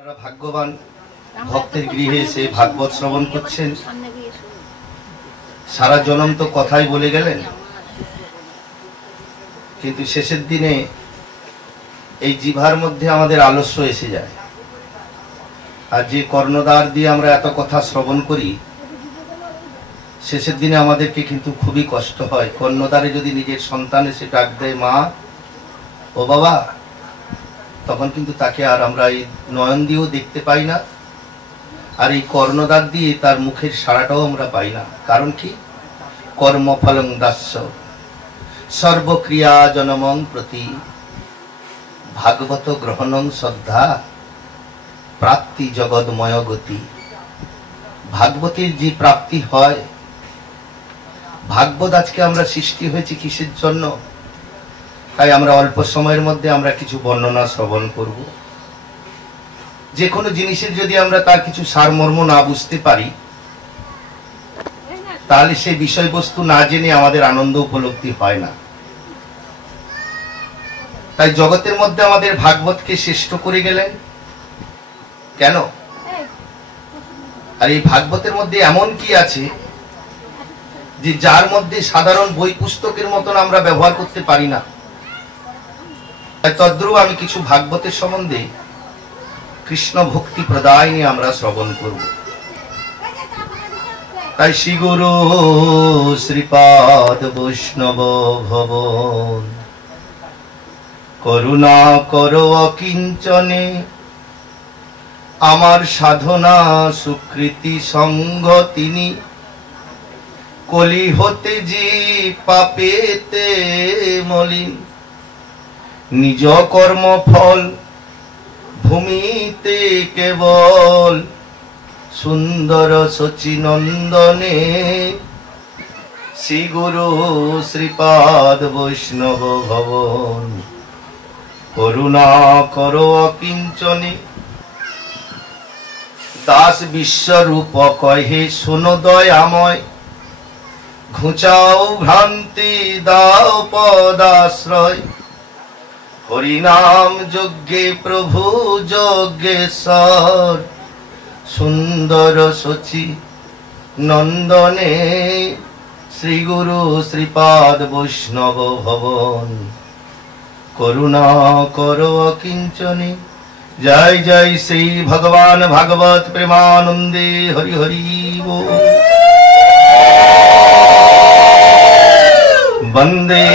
ভাগ্যবান ভক্তের গৃহে এসে ভাগবত শ্রবণ করছেন। সারা জনম তো কথাই বলে গেলেন, কিন্তু শেষের দিনে এই জিভার মধ্যে আমাদের আলস্য এসে যায়। আর যে কর্ণদ্বার দিয়ে আমরা এত কথা শ্রবণ করি, শেষের দিনে আমাদেরকে কিন্তু খুবই কষ্ট হয়। কর্ণদ্বারে যদি নিজের সন্তান এসে ডাক দেয় মা ও বাবা, তখন কিন্তু তাকে আর আমরা এই নয়ন দিয়েও দেখতে পাই না, আর এই কর্ণদ্বার দিয়ে তার মুখের সাড়াটাও আমরা পাই না। কারণ কি? কর্মফলং দাস্য সর্বক্রিয়া জনমং প্রতি ভাগবত গ্রহণং শ্রদ্ধা প্রাপ্তি জগৎময় গতি। ভাগবতের যে প্রাপ্তি হয়, ভাগবত আজকে আমরা সৃষ্টি হয়েছি কিসের জন্য? তাই আমরা অল্প সময়ের মধ্যে আমরা কিছু বর্ণনা শ্রবণ করব। যে কোনো জিনিসের যদি আমরা তার কিছু সারমর্ম না বুঝতে পারি, তাহলে সেই বিষয়বস্তু না জেনে আমাদের আনন্দ উপলব্ধি হয় না। তাই জগতের মধ্যে আমাদের ভাগবতকে শ্রেষ্ঠ করে গেলেন কেন? আর এই ভাগবতের মধ্যে এমন কি আছে যে যার মধ্যে সাধারণ বই পুস্তকের মতন আমরা ব্যবহার করতে পারি না? তাই তদ্রূপ আমি কিছু ভাগবতের সম্বন্ধে কৃষ্ণ ভক্তি প্রদায় নিয়ে আমরা শ্রবণ করব। তাই শ্রী গুরু শ্রীপাদ বৈষ্ণব ভবন করুণা করো অকিঞ্চনে, আমার সাধনা সুকৃতি সঙ্গ তিনি, কলি হতে যে পাপেতে মলিন, নিজ কর্ম ফল ভূমিতে কেবল, সুন্দর সচিনন্দনে শ্রী গুরু শ্রীপাদ বৈষ্ণব ভবন করুণা করো অকিঞ্চনে। দাস বিশ্বরূপ কহে শোনো দয়াময়, ঘুচাও ভ্রান্তি দাও পদাশ্রয়, হরিনাম যজ্ঞে প্রভু যজ্ঞেশ্বর, সুন্দর সচি নন্দনে শ্রী গুরু শ্রীপাদ বৈষ্ণব ভবন করুণা করো অকিঞ্চনে। জয় জয় শ্রী ভগবান ভাগবত প্রেমানন্দে হরি হরি বল। বন্দে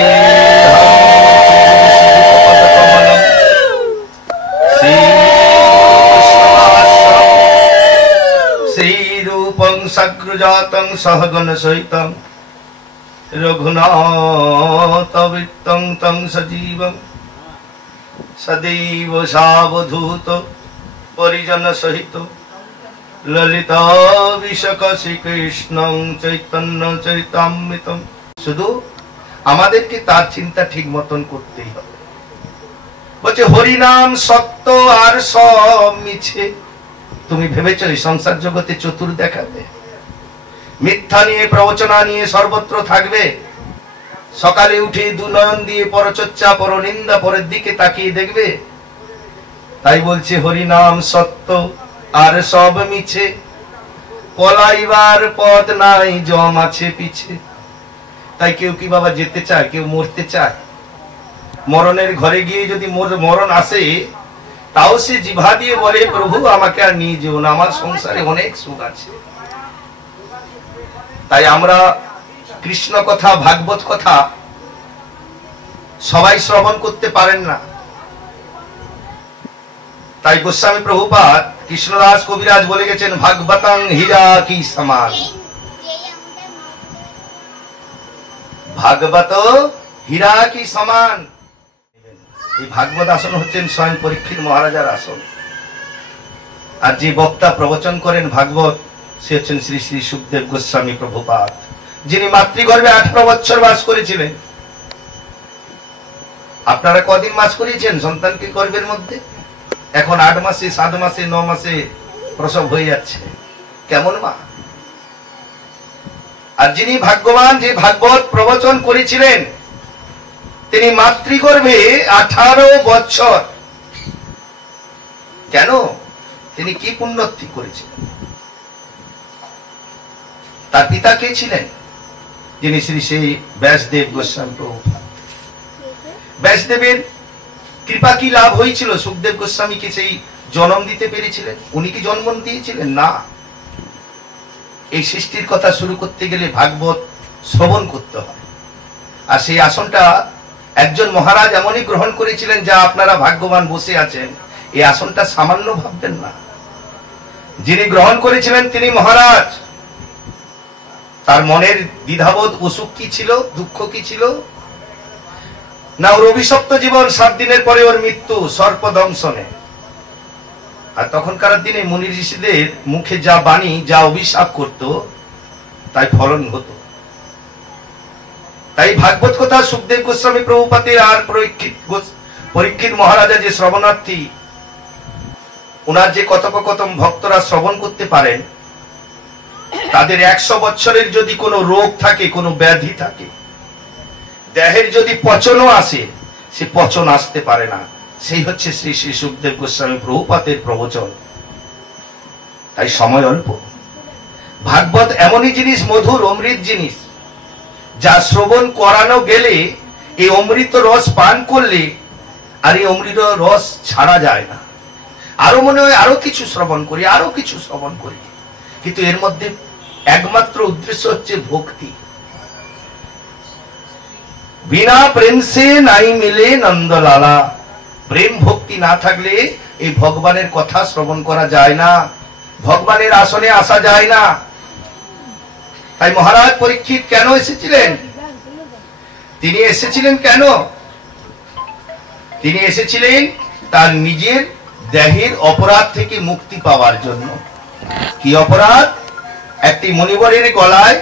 শ্রীরূপং সগ্রজাতং সহগণ সহিতং রঘুনাথবিত্তং তং সজীবং সদৈব সাবধূত পরিজন সহিত ললিতা বিশক শ্রীকৃষ্ণং চৈতন্য চরিতামৃতম। শুধু আমাদেরকে তার চিন্তা ঠিক মতন করতেই হবে। বলছে হরিনাম সত্য আর সব মিছে। তুমি ভেবেছ এই সংসার জগতে চতুর দেখাবে, মিথ্যা নিয়ে প্রবচনা নিয়ে সর্বত্র থাকবে, সকালে উঠে দুনয়ন দিয়ে পরচর্চা পরনিন্দা পরের দিকে তাকিয়ে দেখবে? তাই বলছে হরিনাম সত্য আর সব মিছে, পলাইবার পথ নাই জম আছে পিছে। তাই কেউ কি বাবা যেতে চায়? কেউ মরতে চায়? মরণের ঘরে গিয়ে যদি মরণ আসে, তাও সে জিভা দিয়ে বলে প্রভু আমাকে আর নিয়ে যেও না, আমার সংসারে অনেক সুখ আছে। তাই আমরা কৃষ্ণ কথা ভাগবত কথা সবাই শ্রবণ করতে পারেন না। তাই গোস্বামী প্রভুপাদ কৃষ্ণদাস কবিরাজ বলে গেছেন ভাগবতং হীরা কি সমান। ভাগবত হীরা কি সমান। এই ভাগবত আসন হচ্ছেন স্বয়ং পরীক্ষিত মহারাজার আসন। আর যে বক্তা প্রবচন করেন ভাগবত, সে হচ্ছেন শ্রী শ্রী সুখদেব গোস্বামী প্রভুপাদ, যিনি মাতৃগর্ভে 18 বছর বাস করেছিলেন। আপনারা কদিন বাস করিয়েছেন সন্তানকে গর্ভের মধ্যে? এখন 8 মাসে 7 মাসে 9 মাসে প্রসব হয়ে যাচ্ছে। কেমন মা! আর যিনি ভাগ্যবান, যে ভাগবত প্রবচন করেছিলেন, তিনি মাতৃগর্ভে 18 বছর কেন তিনি কি পুণ্যতি করেছিলেন? তার পিতা কে ছিলেন? যিনি শ্রী সেই ব্যাসদেব গোস্বামী প্রভুপাদ। ব্যাসদেবের কৃপা কি লাভ হয়েছিল? সুখদেব গোস্বামীকে সেই জন্ম দিতে পেরেছিলেন? উনি কি জন্ম দিয়েছিলেন? না। এই সৃষ্টির কথা শুরু করতে গেলে ভাগবত শ্রবণ করতে হয়। আর সেই আসনটা একজন মহারাজ এমনই গ্রহণ করেছিলেন, যা আপনারা ভাগ্যবান বসে আছেন। এই আসনটা সামান্য ভাববেন না। যিনি গ্রহণ করেছিলেন তিনি মহারাজ। তার মনের দ্বিধাবোধ, অসুখ কি ছিল, দুঃখ কি ছিল? না, ওর অভিশপ্ত জীবন, 7 দিনের পরে ওর মৃত্যু সর্পদংশনে। আর তখনকার দিনে মুনি ঋষিদের মুখে যা বাণী, যা অভিশাপ করত, তাই ফলন হতো। তাই ভাগবত কথা সুখদেব গোস্বামী প্রভুপাদের আর পরীক্ষিত মহারাজা যে শ্রবণার্থী, ওনার যে কথোপকথন ভক্তরা শ্রবণ করতে পারেন, তাদের 100 বছরের যদি কোনো রোগ থাকে, কোনো ব্যাধি থাকে, দেহের যদি পচনও আসে, সে পচন আসতে পারে না। সেই হচ্ছে শ্রী শ্রী সুখদেব গোস্বামী প্রভুপাদের প্রবচন। তাই সময় অল্প। ভাগবত এমনই জিনিস, মধুর অমৃত জিনিস, যা শ্রবণ করানো গেলে, এই অমৃত রস পান করলে আর এই অমৃত রস ছাড়া যায় না। আরো মনে হয় আরো কিছু শ্রবণ করি, আরো কিছু শ্রবণ করি, কিন্তু এর মধ্যে একমাত্র উদ্দেশ্য হচ্ছে ভক্তি। বিনা প্রেম সে নাই মিলে নন্দলালা। প্রেম ভক্তি না থাকলে এই ভগবানের কথা শ্রবণ করা যায় না, ভগবানের আসনে আসা যায় না। তাই মহারাজ পরীক্ষিত কেন এসেছিলেন? তিনি এসেছিলেন কেন? তিনি এসেছিলেন তার নিজের দেহের অপরাধ থেকে মুক্তি পাওয়ার জন্য। কি অপরাধ? একটি মণিবরের গলায়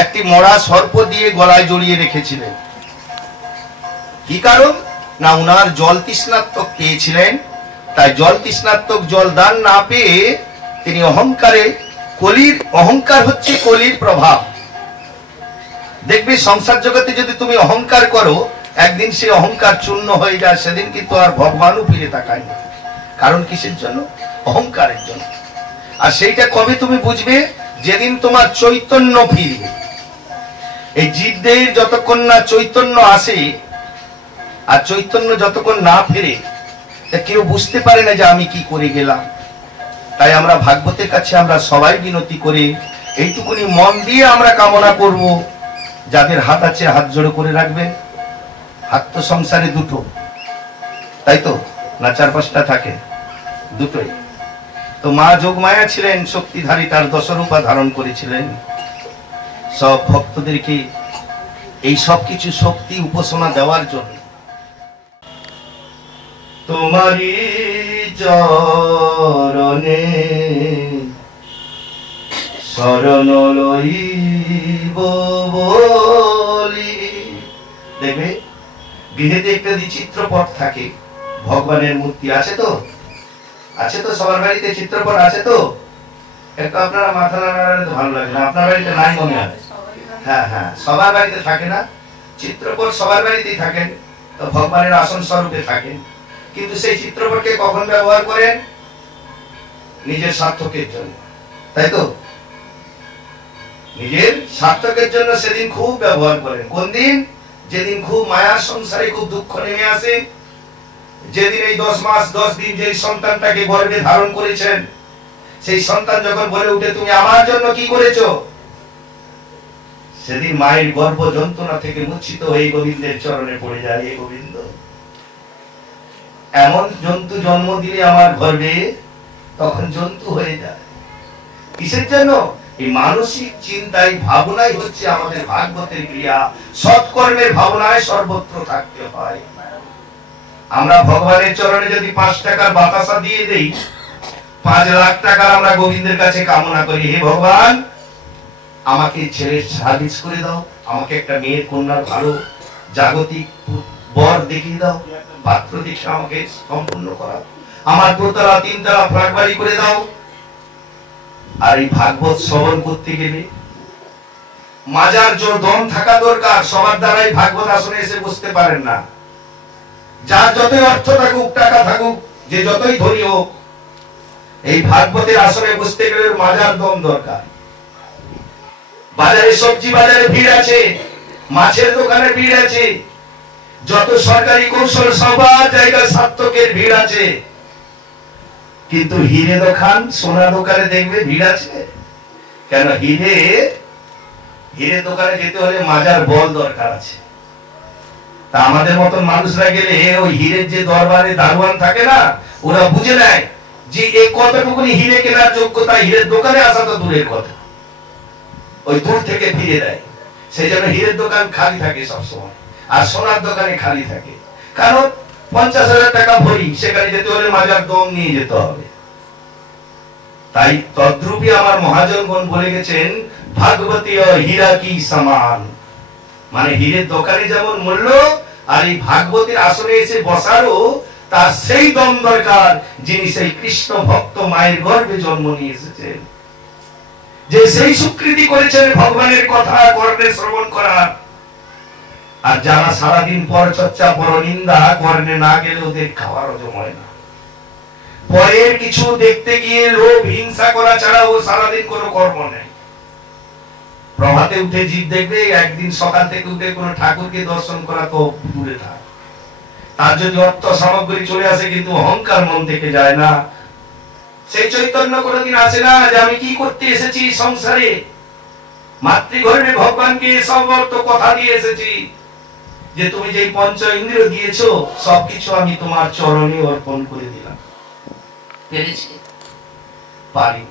একটি মরা সর্প দিয়ে গলায় জড়িয়ে রেখেছিলেন। কি কারণ? না, উনার জল তৃষ্ণাত্মক পেয়েছিলেন। তাই জল তৃষ্ণাত্মক জল দান না পেয়ে তিনি অহংকারে, অহংকার হচ্ছে কলির প্রভাব। দেখবে সংসার জগতে যদি তুমি অহংকার করো, একদিন সে অহংকার চূর্ণ হয়ে যায়, সেদিন কিন্তু আর ভগবানও ফিরে তাকায় না। কারণ কিসের জন্য? অহংকারের জন্য। আর সেইটা কবে তুমি বুঝবে? যেদিন তোমার চৈতন্য ফিরবে। এই জীবদেহের যতক্ষণ না চৈতন্য আসে, আর চৈতন্য যতক্ষণ না ফেরে, তা কেউ বুঝতে পারে না যে আমি কি করে গেলাম। তাই আমরা ভাগবতের কাছে আমরা সবাই বিনতি করে এইটুকুনি মন দিয়ে আমরা কামনা করব, যাদের হাত আছে হাত জোড়ো করে রাখবেন। হাত তো সংসারে দুটো, তাই তো না? 4-5টা থাকে, দুটোই তো। মা যোগমায়া ছিলেন শক্তিধারী, তার 10 রূপা ধারণ করেছিলেন সব ভক্তদেরকে এই সব কিছু শক্তি উপাসনা দেওয়ার জন্য। তোমারি চরণে শরণ লইব বলি। দেখবে গৃহেতে একটা চিত্রপট থাকে, ভগবানের মূর্তি আছে তো? আছে তো? সবার বাড়িতে চিত্রপট আছে তো? একটু আপনারা মাথা নাড়ালে তো ভালো লাগে না। আপনার বাড়িতে নাই মনে হয়? হ্যাঁ হ্যাঁ, সবার বাড়িতে থাকে না চিত্রপট? সবার বাড়িতেই থাকেন, তো ভগবানের আসন স্বরূপে থাকেন। কিন্তু সেই চিত্রপটকে কখন ব্যবহার করেন? নিজের স্বার্থকের জন্য, তাই তো? নিজের স্বার্থকের জন্য সেদিন খুব ব্যবহার করেন। কোন দিন? যেদিন খুব মায়ার সংসারে খুব দুঃখ নেমে আসে, যেদিন এই 10 মাস 10 দিন যে সন্তানটাকে গর্ভে ধারণ করেছেন, সেই সন্তান যখন বলে উঠে তুমি আমার জন্য কি করেছো, সেদিন মায়ের গর্ভ যন্ত্রণা থেকে মূর্ছিত হয়ে গোবিন্দের চরণে পড়ে যায়। হে গোবিন্দ, এমন জন্তু জন্ম দিলে আমার গর্ভে, তখন জন্তু হয়ে যায়। কিসের জন্য? এই মানসিক চিন্তায়, ভাবনাই হচ্ছে আমাদের ভাগবতের ক্রিয়া। সৎকর্মের ভাবনায় সর্বত্র থাকতে হয়। আমরা ভগবানের চরণে যদি 5 টাকার বাতাসা দিয়ে দেই, 5 লাখ টাকার আমরা গোবিন্দের কাছে কামনা করি, হে ভগবান আমাকে ছেলের সার্ভিস করে দাও, আমাকে একটা মেয়ের কন্যার ভালো জাগতিক বর দেখিয়ে দাও, পাত্র দেখে আমাকে সম্পূর্ণ করাও, আমার 2 তলা 3 তলা ফ্ল্যাট বাড়ি করে দাও। আর এই ভাগবত শ্রবণ করতে গেলে মাজার জোর দম থাকা দরকার। সবার দ্বারাই ভাগবত আসনে এসে বসতে পারেন না। যার যতই অর্থ থাকুক, টাকা থাকুক, যে যতই ধনী হোক, এই ভাগবতের আসনে বসতে গেলে মাজার দম দরকার। বাজারে সবজি বাজারে ভিড় আছে, মাছের দোকানে ভিড় আছে, যত সরকারি কৌশল সবার জায়গায় সার্থকের ভিড় আছে, কিন্তু হিরে দোকান সোনা দোকানে দেখবে ভিড় আছে কেন? হিরে দোকানে যেতে হলে মাজার বল দরকার আছে। তা আমাদের মতন মানুষরা গেলে ওই হিরের যে দরবারে দারোয়ান থাকে না, ওরা বুঝে নেয় যে এই কতটুকুনি হিরে কেনার যোগ্যতা, হিরের দোকানে আসা তো দূরের কথা, ওই দূর থেকে ফিরে দেয়। সেই জন্য হিরের দোকান খালি থাকে সবসময়, আর সোনার দোকানে খালি থাকে। কারণ 50,000 টাকা ভরি, সেখানে যেতে হলে মাজার দম নিয়ে যেতে হবে। তাই তদ্রূপী আমার মহাজনগণ বলে গেছেন, ভাগবতীয় হীরা কি সমান, মানে হীরের দোকানে যেমন মূল্য, আর এই ভাগবতীর আসনে এসে বসারও তার সেই দম দরকার, যিনি সেই কৃষ্ণ ভক্ত মায়ের গর্ভে জন্ম নিয়ে এসেছেন, যে সেই স্বীকৃতি করেছেন ভগবানের কথা কর্ণে শ্রবণ করার। আর যারা সারাদিন পর চর্চা পর নিন্দা কর্ণে না গেলে ওদের খাওয়ার হজম হয় না। পরের কিছু দেখতে গিয়ে লোভ হিংসা করা ছাড়া ও সারাদিন কোনো কর্ম নেই। প্রভাতে উঠে জীব দেখবে, একদিন সকাল থেকে উঠে কোনো ঠাকুরকে দর্শন করা তো দূরে থাক, তার যদি অর্থ সামগ্রী চলে আসে কিন্তু অহংকার মন থেকে যায় না। সেই চৈতন্য কোনদিন আসে না যে আমি কি করতে এসেছি সংসারে, মাতৃগর্ভে ভগবানকে সব অর্থ কথা দিয়ে এসেছি যে তুমি যে পঞ্চ ইন্দ্রিয় দিয়েছো সবকিছু আমি তোমার চরণে অর্পণ করে দিলাম। পেরেছি? পারি।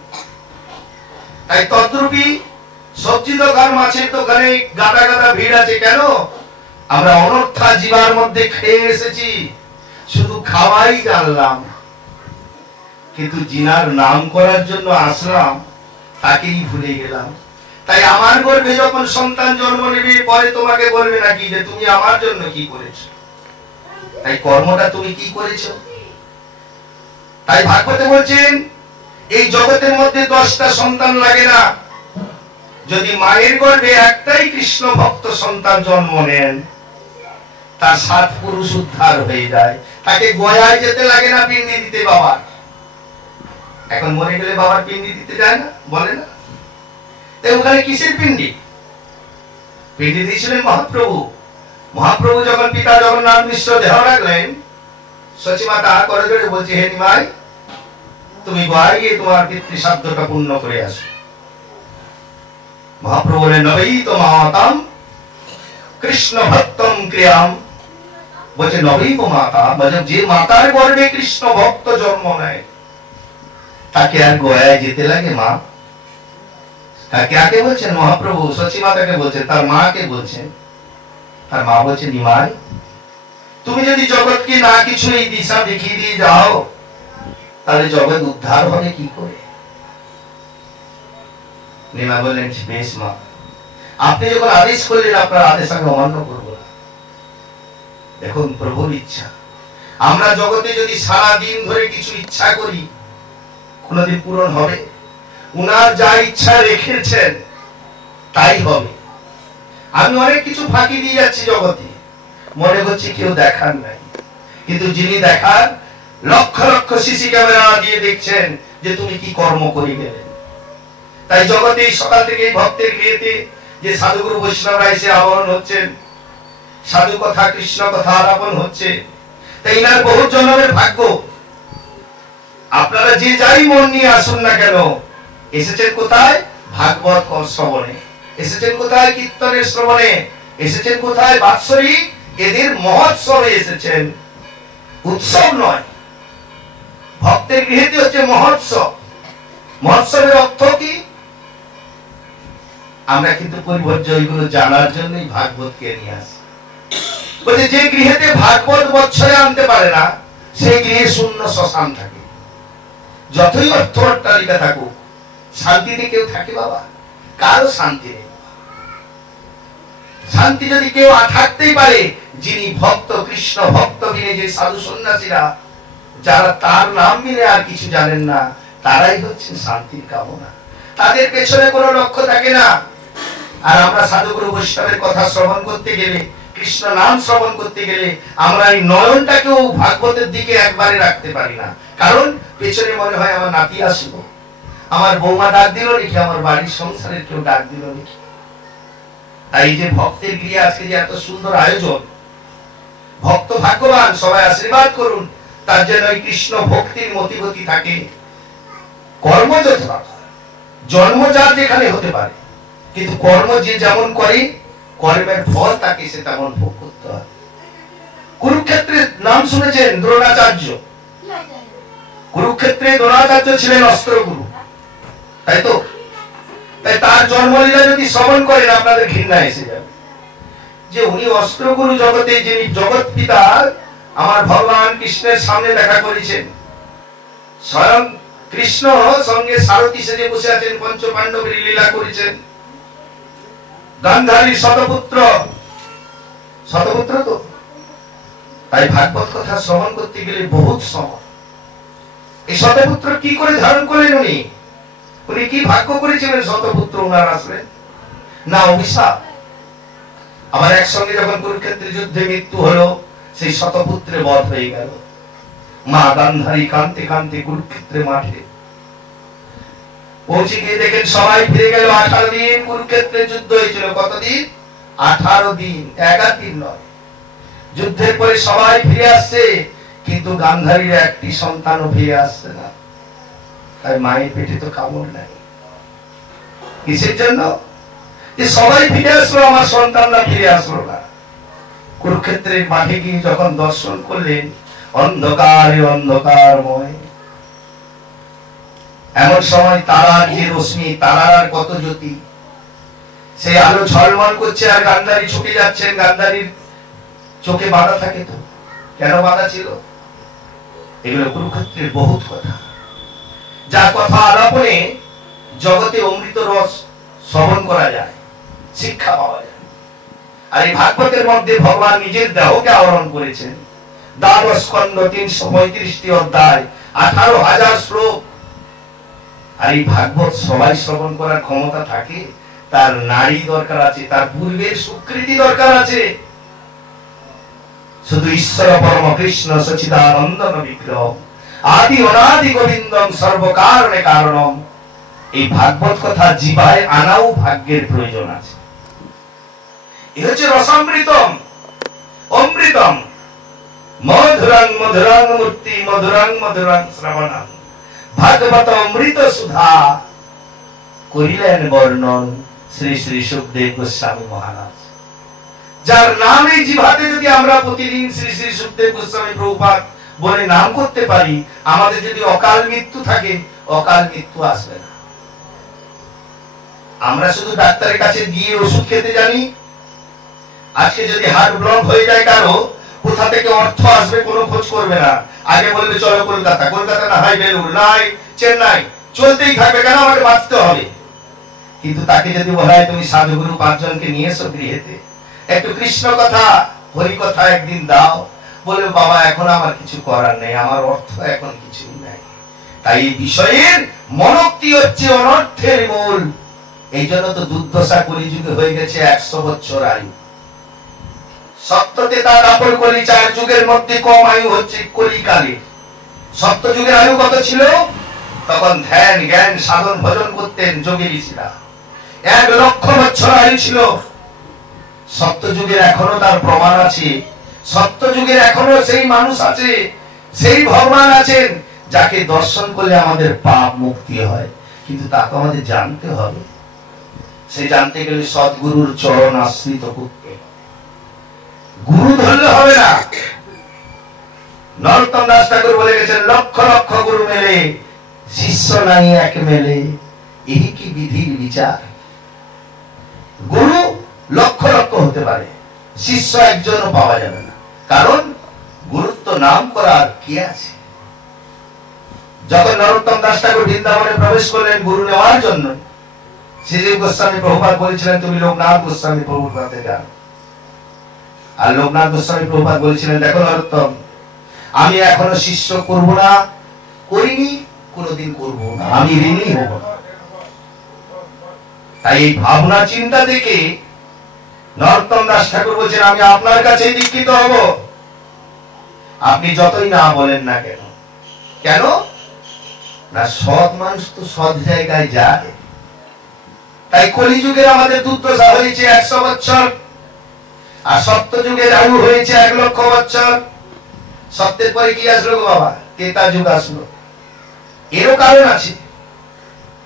তাই তদ্রূপী সবজি দোকান মাছের দোকানে গাদা গাদা ভিড় আছে কেন? আমরা অনর্থা জীবার মধ্যে খেয়ে এসেছি, শুধু খাওয়াই জানলাম, কিন্তু জিনার নাম করার জন্য আসলাম তাকেই ভুলে গেলাম। তাই আমার গর্ভে যখন সন্তান জন্ম নেবে, পরে তোমাকে বলবে নাকি যে তুমি আমার জন্য কি করেছো, তাই কর্মটা তুমি কি করেছো। তাই ভাগবতে বলছেন এই জগতের মধ্যে 10টা সন্তান লাগে না, যদি মায়ের গর্ভে একটাই কৃষ্ণ ভক্ত সন্তান জন্ম নেন, তার 7 পুরুষ উদ্ধার হয়ে যায়। তাকে গয়ায় যেতে লাগে না পিণ্ডি দিতে বাবা। এখন মরে গেলে বাবার পিণ্ডি দিতে যায় না, বলে না? তাই ওখানে কিসের পিণ্ডি? পিণ্ডি দিয়েছিলেন মহাপ্রভু। মহাপ্রভু যখন পিতা জগন্নাথ মিশ্র দেহ রাখলেন, সচিমাতা করে জোরে বলছে, হে নিমাই, তুমি গয়ায় গিয়ে তোমার পিতৃশ্রাদ্ধটা পূর্ণ করে আসো। মহাপ্রভু বলেন, নবৈত মাতাম কৃষ্ণ ভক্তম ক্রিয়াম। বলছে নবৈত মাতা, বলছে যে মাতার গর্ভে কৃষ্ণ ভক্ত জন্ম নেয় তাকে আর গয়ায় যেতে লাগে মা? কাকে বলছেন মহাপ্রভু? সচিমাতাকে বলছেন, তার মাকে বলছেন। তার মা বলছে, নিমাই তুমি যদি জগৎকে না কিছু এই দিশা দেখিয়ে দিয়ে যাও, তাহলে জগৎ উদ্ধার হবে কি করে? নিমা বললেন, বেশ মা, আপনি যখন আদেশ করলেন আপনার আদেশ আমি অমান্য করব না। দেখুন প্রভুর ইচ্ছা। আমরা জগতে যদি সারা দিন ধরে কিছু ইচ্ছা করি, কোনদিন পূরণ হবে? উনার যা ইচ্ছা রেখেছেন তাই হবে। আমি অনেক কিছু ফাঁকি দিয়ে যাচ্ছি জগতে, মনে হচ্ছে কেউ দেখার নাই, কিন্তু যিনি দেখার, লক্ষ লক্ষ সিসি ক্যামেরা দিয়ে দেখছেন যে তুমি কি কর্ম করে গেলেন। তাই জগতে সকাল থেকে ভক্তের গৃহেতে যে সাধুগুরু বৈষ্ণবরা এসে আহ্বান হচ্ছেন, সাধু কথা কৃষ্ণ কথা আলাপন হচ্ছে, তাই ইনার বহু জন্মের ভাগ্য। আপনারা যে যাই মন নিয়ে আসুন না কেন, এসেছেন কোথায়? ভাগবত শ্রবণে। এসেছেন কোথায়? কীর্তনের শ্রবণে। এসেছেন কোথায়? বাৎসরিক এদের মহোৎসবে এসেছেন। উৎসব নয়, ভক্তের গৃহেতে হচ্ছে মহোৎসব। মহোৎসবের অর্থ কি? আমরা কিন্তু পরিবর্য এগুলো জানার জন্যই ভাগবতকে নিয়ে আসি। বলছে যে গৃহেতে ভাগবত বৎসরে আনতে পারে না, সেই গৃহে শূন্য শ্মশান থাকে। যতই অর্থ অট্টালিকা থাকুক, শান্তিতে কেউ থাকে বাবা? কারো শান্তি নেই। শান্তি যদি কেউ থাকতেই পারে, যিনি ভক্ত, কৃষ্ণ ভক্ত বিনে যে সাধু সন্ন্যাসীরা, যারা তার নাম মিলে আর কিছু জানেন না, তারাই হচ্ছে শান্তির কামনা। তাদের পেছনে কোনো লক্ষ্য থাকে না। আর আমরা সাধুগুরু বৈষ্ণবের কথা শ্রবণ করতে গেলে, কৃষ্ণ নাম শ্রবণ করতে গেলে, আমরা এই নয়নটাকেও ভাগবতের দিকে একবারে রাখতে পারি না। কারণ পেছনে মনে হয় আমার নাতি আসলো, আমার বৌমা ডাক দিল নাকি, আমার বাড়ির সংসারের কেউ ডাক দিল নাকি। তাই যে ভক্তের গৃহে আজকে যে এত সুন্দর আয়োজন, ভক্ত ভাগ্যবান, সবাই আশীর্বাদ করুন তার জন্য ওই কৃষ্ণ ভক্তির মতিগতি থাকে। কর্ম যথা জন্ম যার যেখানে হতে পারে, কিন্তু কর্ম যে যেমন করে কর্মের ফল তাকে সে তেমন ভোগ করতে হয়। কুরুক্ষেত্রের নাম শুনেছেন দ্রোণাচার্য। কুরুক্ষেত্রে দ্রোণাচার্য ছিলেন অস্ত্রগুরু, তাই তো? তাই তার জন্মলীলা যদি শ্রবণ করেন আপনাদের ঘৃণা এসে যাবে যে উনি অস্ত্রগুরু জগতে, যিনি জগৎ পিতা আমার ভগবান কৃষ্ণের সামনে দেখা করেছেন। স্বয়ং কৃষ্ণ সঙ্গে সারথী সেজে বসে আছেন, পঞ্চ পাণ্ডবের লীলা করেছেন। গান্ধারীর শতপুত্র, শতপুত্র তো। তাই ভাগবত কথা শ্রবণ করতে গেলে বহুত সময়। এই শতপুত্র কি করে ধারণ করলেন উনি? উনি কি ভাগ্য করেছিলেন শতপুত্র উনার আসলেন? না অভিশাপ। আবার একসঙ্গে যখন কুরুক্ষেত্রের যুদ্ধে মৃত্যু হলো, সেই শতপুত্রে বধ হয়ে গেল। মা গান্ধারী কাঁদতে কাঁদতে কুরুক্ষেত্রের মাঠে পৌঁছে গিয়ে দেখেন সবাই ফিরে গেল। 18 দিন কুরুক্ষেত্রের যুদ্ধ হয়েছিল। কতদিন? 18 দিন, 11 দিন নয়। যুদ্ধের পরে সবাই ফিরে আসছে, কিন্তু গান্ধারীর একটি সন্তানও ফিরে আসছে না। তাই মায়ের পেটে তো কামড় নাই। কিসের জন্য? যে সবাই ফিরে আসলো, আমার সন্তানরা ফিরে আসলো না। কুরুক্ষেত্রের মাঠে গিয়ে যখন দর্শন করলেন, অন্ধকারে অন্ধকারময়। এমন সময় তারার যে রশ্মি, তারার কত জ্যোতি, সেই আলো ঝলমল করছে, আর গান্ধারী ছুটে যাচ্ছেন। গান্ধারীর চোখে বাধা থাকে তো, কেন বাধা ছিল? এগুলো কুরুক্ষেত্রের বহুত কথা, যা কথা আলাপনে জগতে অমৃত রস শ্রবণ করা যায়, শিক্ষা পাওয়া যায়। আর এই ভাগবতের মধ্যে ভগবান নিজের দেহকে আহরণ করেছেন। 12 স্কন্ধ, 335টি অধ্যায়, 18,000 শ্লোক। আর এই ভাগবত সবাই শ্রবণ করার ক্ষমতা থাকে, তার নারী দরকার আছে, তার পূর্বের স্বীকৃতি দরকার আছে। শুধু ঈশ্বর পরম কৃষ্ণ সচিদানন্দন বিগ্রহ আদি অনাদি গোবিন্দম সর্বকারণে কারণম, এই ভাগবত কথা জীবায় আনাও ভাগ্যের প্রয়োজন আছে। এ হচ্ছে রসামৃতম, অমৃতম। মধুরং মধুরং মূর্তি, মধুরং মধুরং শ্রবণম, ভাগবত অমৃত সুধা করিলেন বর্ণন শ্রী শ্রী সুখদেব গোস্বামী মহারাজ। যার নাম এই জিহ্বাতে যদি আমরা প্রতিদিন শ্রী শ্রী সুখদেব গোস্বামী প্রভুপাদ বলে নাম করতে পারি, আমাদের যদি অকাল মৃত্যু থাকে, অকাল মৃত্যু আসবে না। আমরা শুধু ডাক্তারের কাছে গিয়ে ওষুধ খেতে জানি। আজকে যদি হার্ট ব্লক হয়ে যায় কারো, কোথা থেকে অর্থ আসবে কোনো খোঁজ করবে না। আগে বলবে চলো কলকাতা, কলকাতা না হয় বেলুর, নাই চেন্নাই, চলতেই থাকবে, কেন আমাকে বাঁচতে হবে। কিন্তু তাকে যদি বলা হয় তুমি সাধুগুরু 5 জনকে নিয়ে এসো গৃহেতে, একটু কৃষ্ণ কথা হরি কথা একদিন দাও, বলে বাবা এখন আমার কিছু করার নেই, আমার অর্থ এখন কিছু নাই। তাই এই বিষয়ের মনোক্তি হচ্ছে অনর্থের মূল। এই জন্য তো দুর্দশা কলিযুগে হয়ে গেছে 100 বছর আয়ু। সত্যতে তার আপন কলি, 4 যুগের মধ্যে কম আয়ু হচ্ছে কলিকালে। সত্য যুগের আয়ু কত ছিল? তখন ধ্যান জ্ঞান সাধন ভজন করতেন যোগী ঋষিরা, 1 লক্ষ বছর আয়ু ছিল। সত্য যুগের এখনো তার প্রমাণ আছে। সত্য যুগের এখনো সেই মানুষ আছে, সেই ভগবান আছেন যাকে দর্শন করলে আমাদের পাপ মুক্তি হয়। কিন্তু তাকে আমাদের জানতে হবে। সে জানতে গেলে সদ্গুরুর চরণ আশ্রিত করতে, গুরু ধরলে হবে না। নরোত্তম দাস ঠাকুর বলে গেছেন, লক্ষ লক্ষ গুরু মেলে শিষ্য নাই এক মেলে, এই কি বিধির বিচার। গুরু লক্ষ লক্ষ হতে পারে, শিষ্য একজনও পাওয়া যাবে না। কারণ গুরুত্ব নাম করার কি আছে। যখন নরোত্তম দাস ঠাকুর বৃন্দাবনে প্রবেশ করলেন গুরু নেওয়ার জন্য, শ্রীজীব গোস্বামী প্রভুপাদ বলেছিলেন তুমি লোকনাথ গোস্বামী প্রভুর কাছে যান। আর লোকনাথ গোস্বামী প্রভুপাদ বলেছিলেন, দেখো নরোত্তম, আমি এখনো শিষ্য করব না, করিনি, কোনদিন করব না, আমি ঋণী হব না। তাই এই ভাবনা চিন্তা থেকে নরোত্তম দাস ঠাকুর বলছেন, আমি আপনার কাছে দীক্ষিত হব, আপনি যতই না বলেন না কেন। কেন না? সৎ মানুষ তো সৎ জায়গায় যায়। তাই কলিযুগের আমাদের দুর্দশা হয়েছে 100 বছর, আর সত্য যুগের আয়ু হয়েছে 1 লক্ষ বছর। সত্যের পরে কি আসলো বাবা? ত্রেতা যুগ আসলো। এরও কারণ আছে।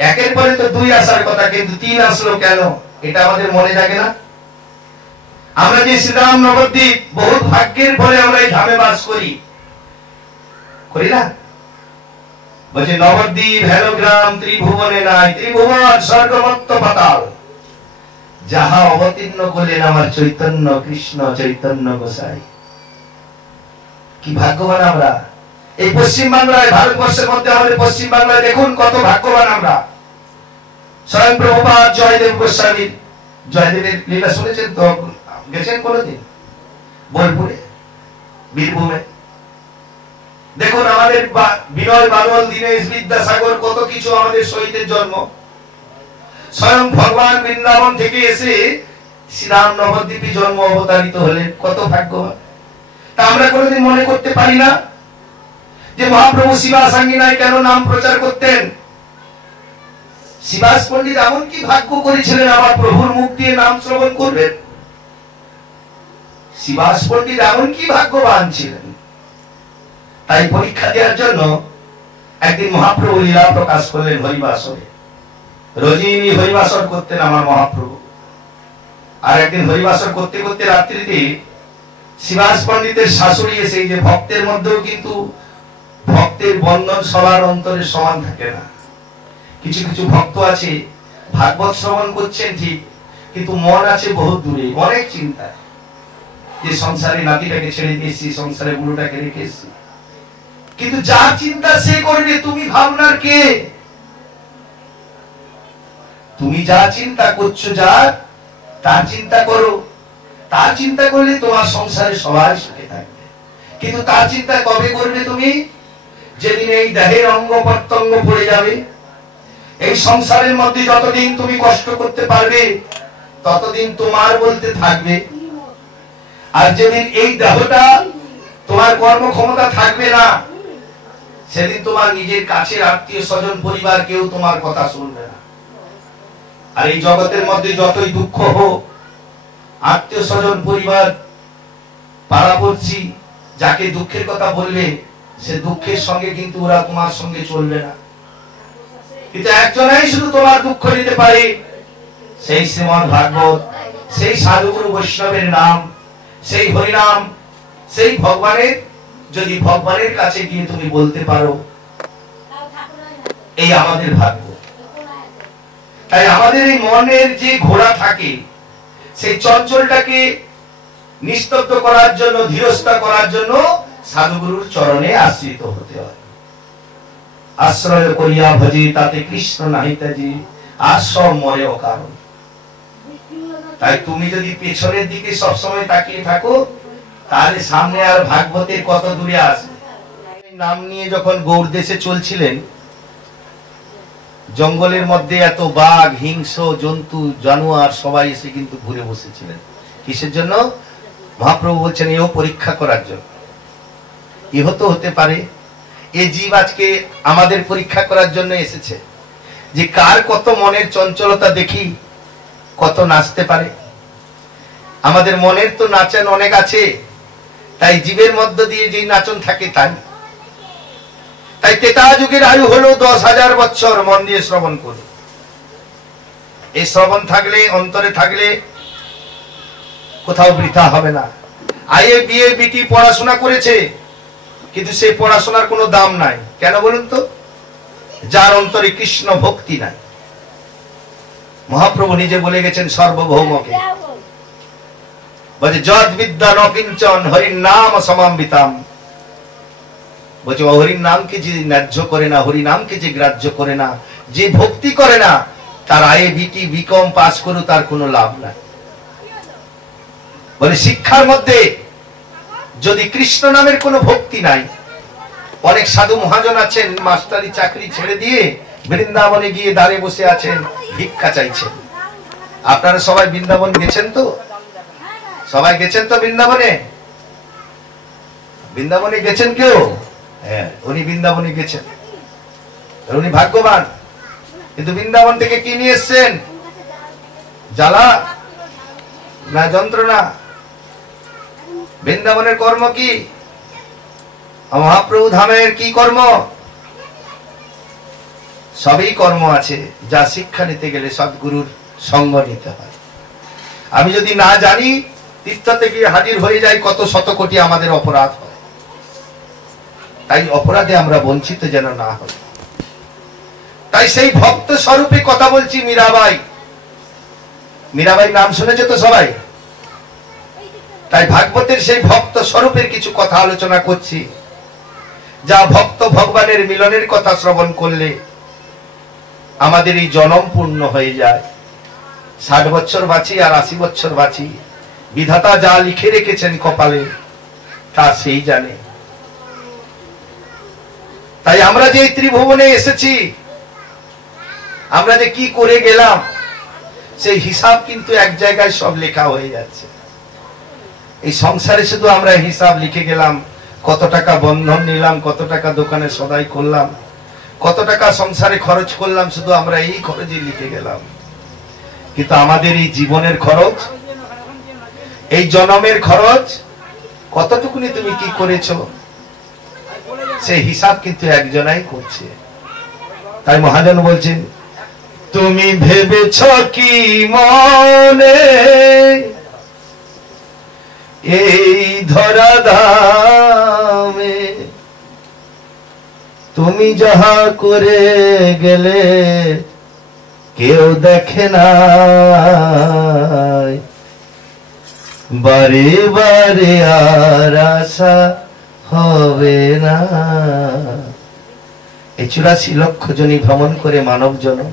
একের পরে তো 2 আসার কথা, কিন্তু 3 আসলো কেন? এটা আমাদের মনে থাকে না? আমরা যে শ্রীরাম নবদ্বীপ, বহু ভাগ্যের ফলে আমরা এই ধামে বাস করি না? বলছে নবদ্বীপ হেন গ্রাম ত্রিভুবনে নাই, ত্রিভুবন স্বর্গমত্ত পাতাল, যাহা অবতীর্ণ করলেন আমার চৈতন্য কৃষ্ণ চৈতন্য গোসাই। কি ভাগ্যবান আমরা! এই পশ্চিম বাংলায়, ভারতবর্ষের মধ্যে আমাদের পশ্চিম বাংলায় দেখুন কত ভাগ্যবান আমরা। স্বয়ং প্রভুপাদ জয়দেব গোস্বামীর, জয়দেবের লীলা শুনেছেন তো? গেছেন কোনদিন বোলপুরে, বীরভূমে? দেখুন আমাদের বিনয় বাদল, দীনেশ, বিদ্যাসাগর, কত কিছু আমাদের শহীদের জন্ম। স্বয়ং ভগবান বৃন্দাবন থেকে এসে শ্রীরাম নবদ্বীপে জন্ম অবতারিত হলেন। কত ভাগ্যবান! তা আমরা কোনদিন মনে করতে পারি না যে মহাপ্রভু শিবাসাঙ্গিনায় কেন নাম প্রচার করতেন? শিবাস পণ্ডিত এমন কি ভাগ্য করেছিলেন আমার প্রভুর মুখ দিয়ে নাম শ্রবণ করবেন? শিবাস পণ্ডিত এমন কি ভাগ্যবান ছিলেন? তাই পরীক্ষা দেওয়ার জন্য একদিন মহাপ্রভু লীলা প্রকাশ করলেন হরিবাসরে। রোজিনী হরিবাসর করতেন আমার মহাপ্রভু। আর একদিন হরিবাসর করতে করতে রাত্রিতে শিবাস পণ্ডিতের শাশুড়ি এসে, যে ভক্তের মধ্যেও কিন্তু ভক্তের বন্ধন সবার অন্তরে সমান থাকে না। কিছু কিছু ভক্ত আছে ভাগবত শ্রবণ করছেন ঠিক, কিন্তু মন আছে বহু দূরে, অনেক চিন্তায়, যে সংসারে নাতিটাকে ছেড়ে দিয়েছি, সংসারে বুড়োটাকে রেখেছি। কিন্তু যার চিন্তা সে করবে, তুমি ভাবনার কে? তুমি যা চিন্তা করছো, যার তার চিন্তা করো। তার চিন্তা করলে তোমার সংসারে সবাই সুখে থাকবে। কিন্তু তার চিন্তা কবে করবে তুমি? যেদিন এই দেহের অঙ্গ প্রত্যঙ্গ পড়ে যাবে। এই সংসারের মধ্যে যতদিন তুমি কষ্ট করতে পারবে, ততদিন তোমার বলতে থাকবে। আর যেদিন এই দেহটা তোমার কর্মক্ষমতা থাকবে না, সেদিন তোমার নিজের কাছের আত্মীয় স্বজন পরিবার কেউ তোমার কথা শুনবে না। আর এই জগতের মধ্যে যতই দুঃখ হোক, আত্মীয় স্বজন পরিবার পাড়াপড়শি যাকে দুঃখের কথা বলবে, সে দুঃখের সঙ্গে কিন্তু ওরা তোমার সঙ্গে চলবে না। কিন্তু একজনই শুধু তোমার দুঃখ নিতে পারে, সেই শ্রীমদ্ ভাগবত, সেই সাধুগুরু বৈষ্ণবের নাম, সেই হরিনাম, সেই ভগবানের। যদি ভগবানের কাছে গিয়ে তুমি বলতে পারো, এই আমাদের ভাগ্য। তাই আমাদের এই মনের যে ঘোড়া থাকে, সেই চঞ্চলটাকে নিস্তব্ধ করার জন্য, ধীরস্থা করার জন্য সাধুগুরুর চরণে আশ্রিত হতে হয়। আশ্রয় করিয়া ভজি তাতে কৃষ্ণ নাহিতাজি, আশ্রম মরে অকারণ। তাই তুমি যদি পেছনের দিকে সবসময় তাকিয়ে থাকো, তাহলে সামনে আর ভাগবতের কত দূরে আসবে। নাম নিয়ে যখন গৌড় দেশে চলছিলেন, জঙ্গলের মধ্যে এত বাঘ, হিংস্র জন্তু, জানোয়ার সবাই এসে কিন্তু ঘুরে বসেছিলেন। কিসের জন্য? মহাপ্রভু বলছেন এও পরীক্ষা করার জন্য। এহ তো হতে পারে এই জীব আজকে আমাদের পরীক্ষা করার জন্য এসেছে, যে কার কত মনের চঞ্চলতা দেখি কত নাচতে পারে। আমাদের মনের তো নাচন অনেক আছে, তাই জীবের মধ্য দিয়ে যেই নাচন থাকে তাই। তাই ত্রেতা যুগের আয়ু হলো 10,000 বছর। মন দিয়ে শ্রবণ করুন। এই শ্রবণ থাকলে, অন্তরে থাকলে কোথাও বৃথা হবে না। আইএ বিএ বিটি পড়াশোনা করেছে, কিন্তু সেই পড়াশোনার কোনো দাম নাই। কেন বলুন তো? যার অন্তরে কৃষ্ণ ভক্তি নাই। মহাপ্রভু নিজে বলে গেছেন সর্বভৌমকে, বলছে যদ বিদ্যা ন কিঞ্চন হরির নাম সমাম্বিতাম। বলছে হরির নামকে যে ন্যায্য করে না, হরি নামকে যে গ্রাহ্য করে না, যে ভক্তি করে না, তার আইএ বিটি বিকম পাস করে তার কোনো লাভ নাই। বলে শিক্ষার মধ্যে যদি কৃষ্ণ নামের কোনো ভক্তি নাই। অনেক সাধু মহাজন আছেন, মাস্টারি চাকরি ছেড়ে দিয়ে বৃন্দাবনে গিয়ে দাঁড়ে বসে আছেন, ভিক্ষা চাইছেন। আপনারা সবাই বৃন্দাবন গেছেন তো? সবাই গেছেন তো বৃন্দাবনে? বৃন্দাবনে গেছেন কেউ? হ্যাঁ, উনি বৃন্দাবনে গেছেন, উনি ভাগ্যবান। কিন্তু বৃন্দাবন থেকে কি নিয়ে এসছেন? জ্বালা না যন্ত্রণা? বৃন্দাবনের কর্ম কি? মহাপ্রভু ধামের কি কর্ম? সবই কর্ম আছে, যা শিক্ষা নিতে গেলে সদ্গুরুর সঙ্গ নিতে হয়। আমি যদি না জানি, তীর্থতে গিয়ে হাজির হয়ে যাই, কত শত কোটি আমাদের অপরাধ হয়। তাই অপরাধে আমরা বঞ্চিত যেন না হই। তাই সেই ভক্ত স্বরূপে কথা বলছি। মীরাবাই, মীরাবাই নাম শুনেছে তো সবাই? তাই ভাগবতের সেই ভক্ত স্বরূপের কিছু কথা আলোচনা করছি, যা ভক্ত ভগবানের মিলনের কথা শ্রবণ করলে আমাদের এই জনম পূর্ণ হয়ে যায়। 60 বছর বাঁচি আর 80 বছর বাঁচি, বিধাতা যা লিখে রেখেছেন কপালে তা সেই জানে। তাই আমরা যে ত্রিভুবনে এসেছি, আমরা যে কি করে গেলাম, সেই হিসাব কিন্তু এক জায়গায় সব লেখা হয়ে যাচ্ছে। এই সংসারে শুধু আমরা হিসাব লিখে গেলাম, কত টাকা বন্ধন নিলাম, কত টাকা দোকানে সদাই করলাম, কত টাকা সংসারে খরচ করলাম, শুধু আমরা এই খরচে লিখে গেলাম। কিন্তু আমাদের এই জীবনের খরচ, এই জনমের খরচ, কতটুকুনি তুমি কি করেছো, সেই হিসাব কিন্তু একজনাই করছে। তাই মহাজন বলছেন, তুমি ভেবেছ কি মনে এই ধরা ধামে, তুমি যাহা করে গেলে কেউ দেখে না, বারে বারে আর আশা হবে না। এই 84 লক্ষ জনী ভ্রমণ করে মানব জনম,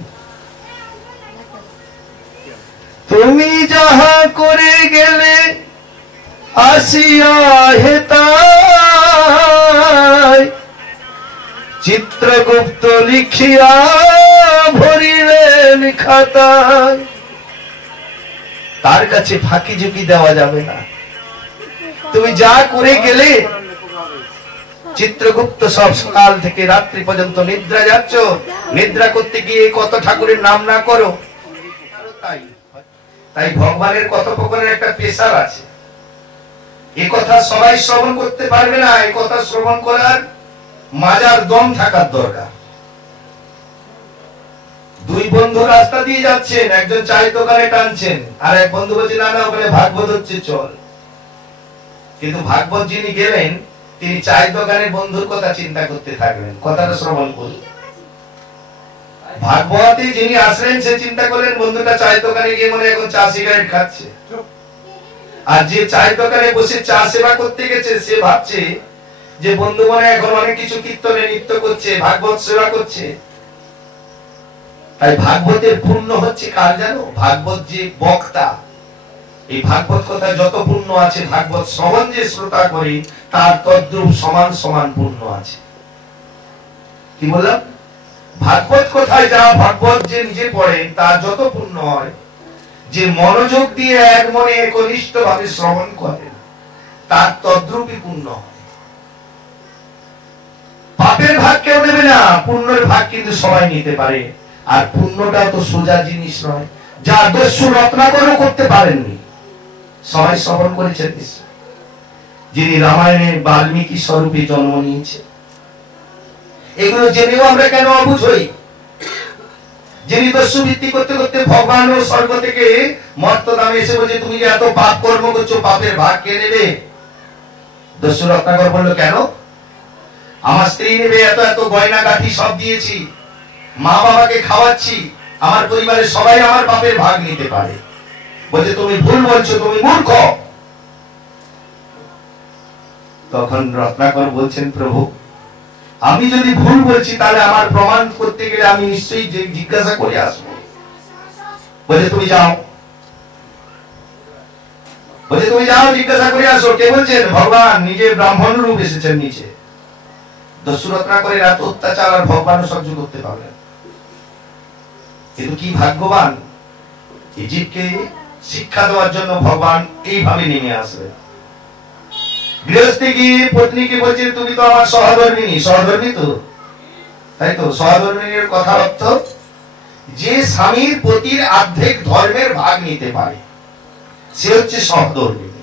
তুমি যাহা করে গেলে আসিয়া হেতায়, চিত্রগুপ্ত লিখিয়া ভরিলেন খাতায়। তার কাছে ফাঁকি ঝুঁকি দেওয়া যাবে না। তুমি যা করে গেলে, চিত্রগুপ্ত সব সকাল থেকে রাত্রি পর্যন্ত নিদ্রা যাচ্ছ, নিদ্রা করতে গিয়ে কত ঠাকুরের নাম না করো। তাই ভগবানের কথোপকথনের একটা পেশার আছে। এ কথা সবাই শ্রবণ করতে পারবে না। এই কথা শ্রবণ করার মাজার দম থাকার দরকার। দুই বন্ধু রাস্তা দিয়ে যাচ্ছেন, একজন চায়ের দোকানে টানছেন, আর এক বন্ধু বলছে না না ওখানে ভাগবত হচ্ছে চল। কিন্তু ভাগবত যিনি গেলেন, তিনি চায়ের দোকানের বন্ধুর কথা চিন্তা করতে থাকলেন, কথাটা শ্রবণ করলেন। ভাগবতী যিনি আসলেন, সে চিন্তা করলেন বন্ধুটা চায়ের দোকানে গিয়ে মনে এখন চা সিগারেট খাচ্ছে। আর যে চায়ের দোকানে বসে চা সেবা করতে গেছে, সে ভাবছে যে বন্ধু মনে এখন অনেক কিছু কীর্তনে নৃত্য করছে, ভাগবত সেবা করছে। তাই ভাগবতের পূর্ণ হচ্ছে কার জানো? ভাগবত যে বক্তা, এই ভাগবত কথা যত পূর্ণ আছে, ভাগবত শ্রবণ যে শ্রোতা করি তার তদ্রূপ সমান সমান পূর্ণ আছে। কি বললাম? ভাগবত কোথায় যা ভাগবত যে নিজে পড়েন তার যত পূর্ণ হয়, যে মনোযোগ দিয়ে এক মনে একনিষ্ঠ ভাবে শ্রবণ করেন তার তদ্রূপই পূর্ণ হয়। পাপের ভাগ কেউ নেবে না, পুণ্যের ভাগ কিন্তু সবাই নিতে পারে। আর পুণ্যটা তো সোজা জিনিস নয়, যা দস্যু রত্নাকরও করতে পারেননি। সবাই শ্রবণ করেছেন যিনি রামায়ণে বাল্মীকি স্বরূপে জন্ম নিয়েছে। এগুলো জেনেও আমরা কেন অবুঝ হই? যিনি দস্যু ভিত্তি করতে করতে ভগবান ও স্বর্গ থেকে মর্তধামে এসে বলছে তুমি যে এত পাপ কর্ম করছো, পাপের ভাগ কে নেবে? দস্যু রত্নাকর বললো কেন? আমার স্ত্রী নেবে, এত এত গয়না গাঠি সব দিয়েছি, মা বাবাকে খাওয়াচ্ছি, আমার পরিবারের সবাই আমার পাপের ভাগ নিতে পারে। বলছে তুমি ভুল বলছো, তুমি মূর্খ। তখন রত্নাকর বলছেন প্রভু, আমি যদি ভুল বলছি তাহলে আমার প্রমাণ করতে গেলে আমি নিশ্চয়ই জিজ্ঞাসা করে আসবো। বলছে তুমি যাও, বলছে তুমি যাও জিজ্ঞাসা করে আসো। কে বলছেন? ভগবান নিজে ব্রাহ্মণ রূপ এসেছেন নিচে। দস্যু রত্নাকরের এত অত্যাচার আর ভগবান সহ্য করতে পারলেন। কিন্তু কি ভাগ্যবান, এই জীবকে শিক্ষা দেওয়ার জন্য ভগবান এইভাবে নেমে আসবে। গৃহস্থী কি পত্নীকে বলছে তুমি তো আমার সহধর্মিনী, সহধর্মী তো, তাই তো? সহধর্মিনীর কথা অর্থ যে স্বামীর পতির অর্ধেক ধর্মের ভাগ নিতে পারে সে হচ্ছে সহধর্মিনী।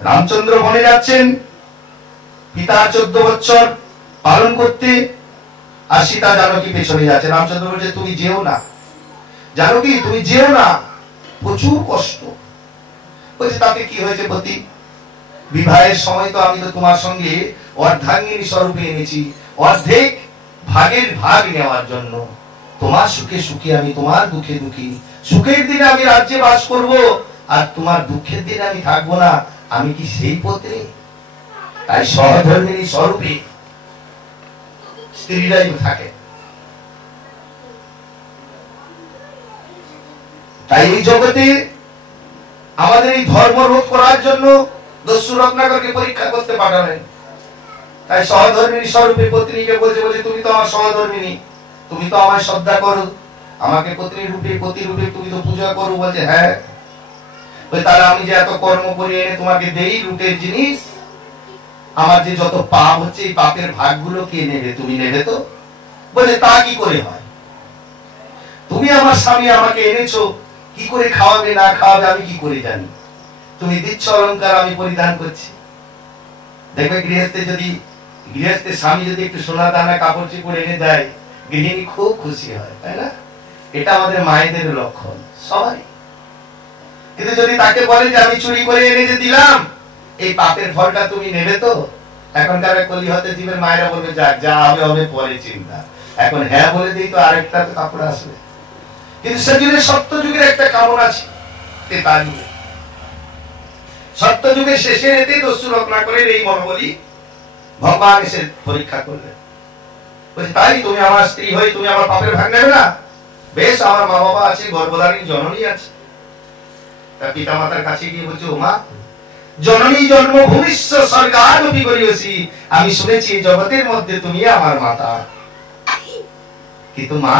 রামচন্দ্র বনে যাচ্ছেন পিতা 14 বছর পালন করতে, আর সীতা জানকী পেছনে যাচ্ছে। রামচন্দ্র বলছে তুমি যেও না জানকী, তুমি যেও না, প্রচুর কষ্ট। বলছে তাতে কি হয়েছে পতি? বিবাহের সময় তো আমি তো তোমার সঙ্গে অর্ধাঙ্গিনী স্বরূপে এনেছি, অর্ধেক ভাগের ভাগ নেওয়ার জন্য। তোমার সুখে সুখী আমি, তোমার দুঃখে দুঃখী। সুখের দিনে আমি রাজ্যে বাস করব, আর তোমার দুঃখের দিনে আমি থাকবো না। আমি কি সেই পত্নী? তাই সহধর্মিনী স্বরূপে স্ত্রীরাই থাকে। তাই এই জগতে আমাদের এই ধর্ম রোধ করার জন্য দস্যু রত্নাকরকে পরীক্ষা করতে পাঠালেন। তাই সহধর্মিনী স্বরূপে পত্নীকে বলছে, বলছে তুমি তো আমার সহধর্মিনী, তুমি তো আমায় শ্রদ্ধা করো, আমাকে পত্নী রূপে পতি রূপে তুমি তো পূজা করো। বলছে হ্যাঁ। তাহলে আমি যে এত কর্ম করে এনে তোমাকে দেই রূপের জিনিস, আমার যে যত পাপ হচ্ছে এই পাপের ভাগগুলো কে নেবে? তুমি নেবে তো? বলে তা কি করে হয়? তুমি আমার স্বামী, আমাকে এনেছো, কি করে খাওয়াবে না খাওয়াবে আমি কি করে জানি? তুমি দিচ্ছ অলংকার, আমি পরিধান করছি। দেখবে গৃহস্থের স্বামী যদি একটু সোনা দানা কাপড় চোপড় এনে দেয়, গৃহিণী খুব খুশি হয়, তাই না? এটা আমাদের মায়েদের লক্ষণ সবাই। কিন্তু যদি তাকে বলে যে আমি চুরি করে এনে যে দিলাম, এই পাপের ফলটা তুমি নেবে তো? এখনকার কলি হতে দিবেন মায়েরা বলবে যাক যা হবে হবে পরে চিন্তা, এখন হ্যাঁ বলে দিই তো আরেকটা তো কাপড় আসবে। কিন্তু সেজন্য সত্য যুগের একটা কামনা আছে, সত্য যুগের শেষে এতে দস্যু রত্নাকরের এই মনোবলী ভগবান এসে পরীক্ষা করলেন। বলছে তাই তুমি আমার স্ত্রী হয়ে তুমি আমার পাপের ভাগ নেবে না? বেশ, আমার মা বাবা আছে, গর্ভধারী জননী আছে। তার পিতা মাতার কাছে গিয়ে বলছে ও মা, জননী জন্মভূমিষ্য স্বর্গাদপি করিয়সি, আমি শুনেছি জগতের মধ্যে তুমি আমার মাতা। কিন্তু মা,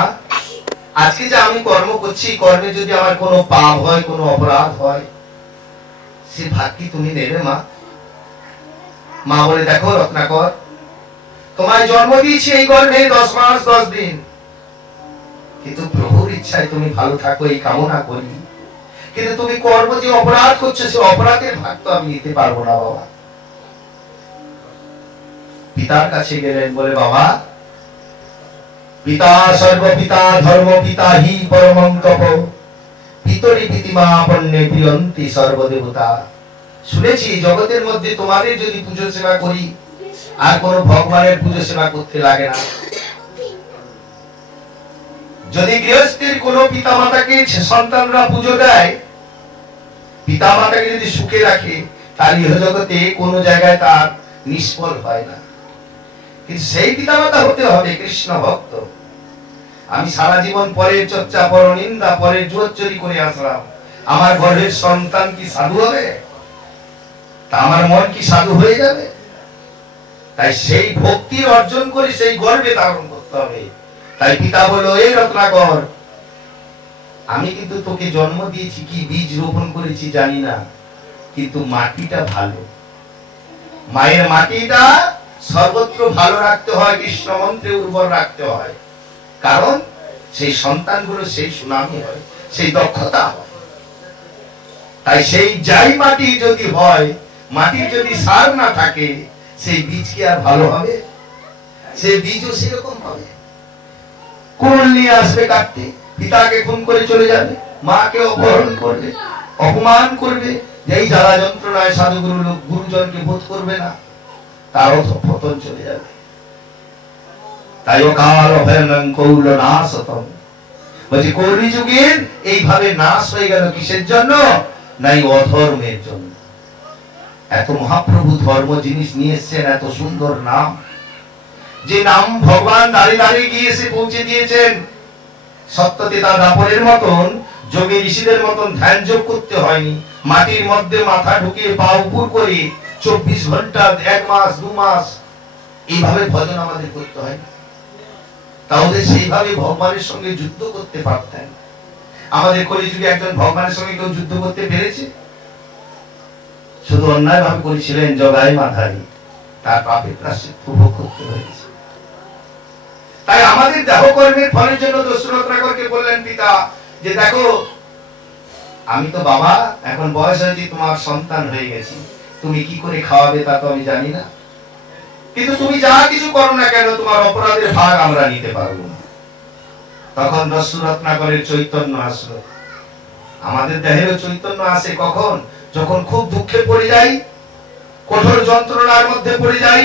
আজকে যে আমি কর্ম করছি, কর্মে যদি আমার কোনো পাপ হয়, কোনো অপরাধ হয়, সে ভাগ কি তুমি নেবে মা? মা বলে দেখো রত্নাকর, তোমায় জন্ম দিয়েছি এই গর্ভে 10 মাস 10 দিন, কিন্তু প্রভুর ইচ্ছায় তুমি ভালো থাকো এই কামনা করি। কিন্তু তুমি কর্ম যে অপরাধ করছো, সে অপরাধের ভাগ তো আমি নিতে পারবো না বাবা। পিতার কাছে গেলেন, বলে বাবা, পিতা সর্বপিতা ধর্ম পিতা হি পরমং তপ, পিতরি পিতিমা পণ্যে প্রিয়ন্তি সর্বদেবতা। শুনেছি জগতের মধ্যে তোমাদের যদি পুজো সেবা করি, আর কোন ভগবানের পুজো সেবা করতে লাগে না। যদি গৃহস্থের কোন পিতা মাতাকে সন্তানরা পুজো দেয়, পিতা মাতাকে যদি সুখে রাখে, তার ইহ জগতে কোন জায়গায় তার নিষ্ফল হয় না। কিন্তু সেই পিতা মাতা হতে হবে কৃষ্ণ ভক্ত। আমি সারা জীবন পরের চর্চা, পর নিন্দা, পরের জোচ্চুরি করে আসলাম, আমার গর্ভের সন্তান কি সাধু হবে? তা আমার মন কি সাধু হয়ে যাবে? তাই সেই ভক্তির অর্জন করে সেই গর্ভে ধারণ করতে হবে। তাই পিতা বলল, এই রত্নাকর, আমি কিন্তু তোকে জন্ম দিয়েছি, কি বীজ রোপণ করেছি জানি না, কিন্তু মাটিটা ভালো। মায়ের মাটিটা সর্বত্র ভালো রাখতে হয়, কৃষ্ণ মন্ত্রে উর্বর রাখতে হয়, কারণ সেই সন্তানগুলো সেই সুনামি হয়, সেই দক্ষতা হয়। তাই সেই যাই মাটি যদি হয়, মাটির যদি সার না থাকে, সেই বীজ কি আর ভালো হবে? সেই বীজও সেরকম হবে। কুল নিয়ে আসবে কাটতে, পিতাকে খুন করে চলে যাবে, মাকে অপহরণ করবে, অপমান করবে, যেই জ্বালা যন্ত্রণায় সাধুগুরু লোক গুরুজনকে বোধ করবে না, তার পতন চলে যাবে। তাই অকাল অভয়ং কৌল নাশতম, বলছে কলি যুগের এইভাবে নাশ হয়ে গেল কিসের জন্য? নাই অধর্মের জন্য। এত মহাপ্রভু ধর্ম জিনিস নিয়ে এসেছেন, এত সুন্দর নাম, যে নাম ভগবান দাঁড়িয়ে দাঁড়িয়ে গিয়ে এসে পৌঁছে দিয়েছেন। সত্যতেতা দাপরের মতন যোগী ঋষিদের মতন ধ্যান যোগ করতে হয়নি, মাটির মধ্যে মাথা ঢুকিয়ে পা উপর করে 24 ঘন্টা 1 মাস 2 মাস এইভাবে ভজন আমাদের করতে হয়। তাহলে সেইভাবে ভগবানের সঙ্গে যুদ্ধ করতে পারতেন। আমাদের কলিযুগে একজন ভগবানের সঙ্গে কেউ যুদ্ধ করতে পেরেছে? শুধু অন্যায় ভাবে করেছিলেন জগাই মাধাই, তার পাপের প্রায়শ্চিত্ত ভোগ করতে হয়েছে। তাই আমাদের দেহ কর্মের ফলের জন্য দশরথকে বললেন পিতা যে দেখো, আমি তো বাবা, এখন বয়স হয়েছে, তোমার সন্তান হয়ে গেছি, তুমি কি করে খাওয়াবে তা তো আমি জানি না, কিন্তু তুমি যা কিছু করো না কেন তোমার অপরাধের ভাগ আমরা নিতে পারবো না। তখন দশরথনগরের চৈতন্য আসলো। আমাদের দেহেরও চৈতন্য আসে কখন? যখন খুব দুঃখে পড়ে যাই, কঠোর যন্ত্রণার মধ্যে পড়ে যাই,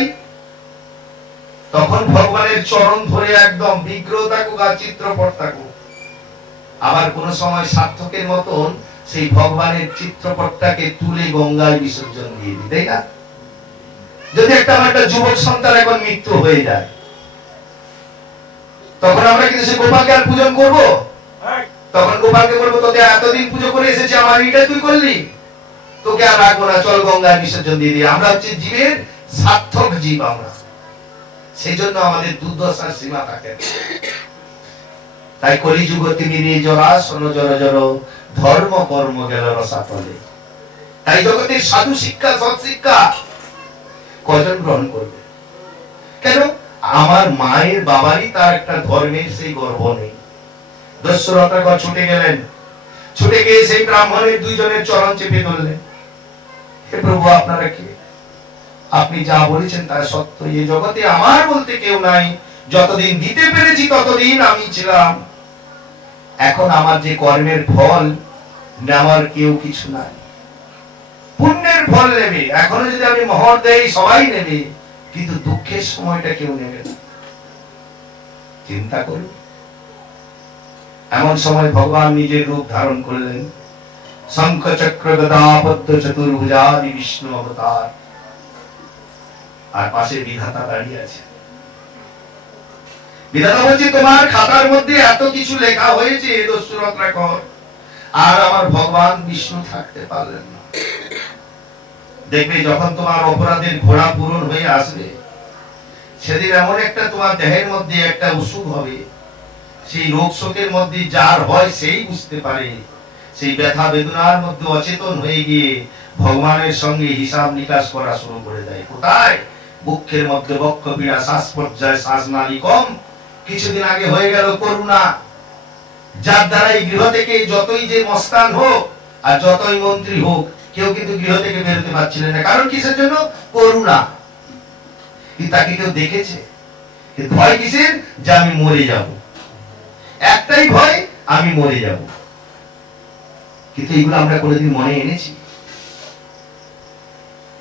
তখন ভগবানের চরণ ধরে একদম বিগ্রহ থাকুক আর চিত্রপট থাকুক, আবার কোন সময় সার্থকের মতন সেই ভগবানের চিত্রপটটাকে তুলে গঙ্গায় বিসর্জন দিয়ে দিই, তাই না? যদি একটা যুবক সন্তান এখন মৃত্যু হয়ে যায়, তখন আমরা কিন্তু সে গোপালকে আর পূজন করবো? তখন গোপালকে বলবো তোকে এতদিন পুজো করে এসেছি, আমার এটা তুই করলি, তোকে আর রাখবো না, চল গঙ্গায় বিসর্জন দিয়ে দিই। আমরা হচ্ছে জীবের সার্থক জীব আমরা, সেই জন্য আমাদের দুর্দশার সীমা থাকে। তাই কলিযুগ তিমিরে জরা শোন জর জর ধর্ম কর্ম গেল রসাতলে। তাই জগতের সাধু শিক্ষা সৎ শিক্ষা কজন গ্রহণ করবে? কেন? আমার মায়ের বাবারই তার একটা ধর্মের সেই গর্ব নেই। দশরথ ছুটে গেলেন, ছুটে গিয়ে সেই ব্রাহ্মণের দুইজনের চরণ চেপে ধরলেন। হে প্রভু, আপনারা কে? আপনি যা বলেছেন তা সত্য, এই জগতে আমার বলতে কেউ নাই, যতদিন দিতে পেরেছি ততদিন আমি ছিলাম, এখন আমার যে কর্মের ফল নেওয়ার কেউ কিছু নাই। পুণ্যের ফল নেবে, এখনো যদি আমি মোহর দেই সবাই নেবে, কিন্তু দুঃখের সময়টা কেউ নেবে না। চিন্তা করুন, এমন সময় ভগবান নিজের রূপ ধারণ করলেন, শঙ্খ চক্র গদা পদ্ম চতুর্ভুজাদি বিষ্ণু অবতার, আর পাশে বিধাতা দাঁড়িয়ে আছে। বিধাতা বলছে তোমার খাতার মধ্যে এত কিছু লেখা হয়েছে দশরথ, আর আমার ভগবান বিষ্ণু থাকতে পারলেন না। দেখবে যখন তোমার অপরাধের ঘোড়া পূরণ হয়ে আসবে, সেদিন এমন একটা তোমার দেহের মধ্যে একটা অসুখ হবে, সেই রোগ শোকের মধ্যে যার হয় সেই বুঝতে পারে, সেই ব্যথা বেদনার মধ্যে অচেতন হয়ে গিয়ে ভগবানের সঙ্গে হিসাব নিকাশ করা শুরু করে দেয়। কোথায়? বুকের মধ্যে বক্ষ পীড়া, শ্বাস পর্যায়, শ্বাসনালী কম। কিছুদিন আগে হয়ে গেল করুণা, যার দ্বারা এই গৃহ থেকে যতই যে মস্তান হোক আর যতই মন্ত্রী হোক, কেউ কিন্তু গৃহ থেকে বেরোতে পারছিলেন না। কারণ কিসের জন্য? করুণা। কিন্তু তাকে কেউ দেখেছে? ভয় কিসের? যে আমি মরে যাব, একটাই ভয়, আমি মরে যাব। কিন্তু এগুলো আমরা কোনোদিন মনে এনেছি?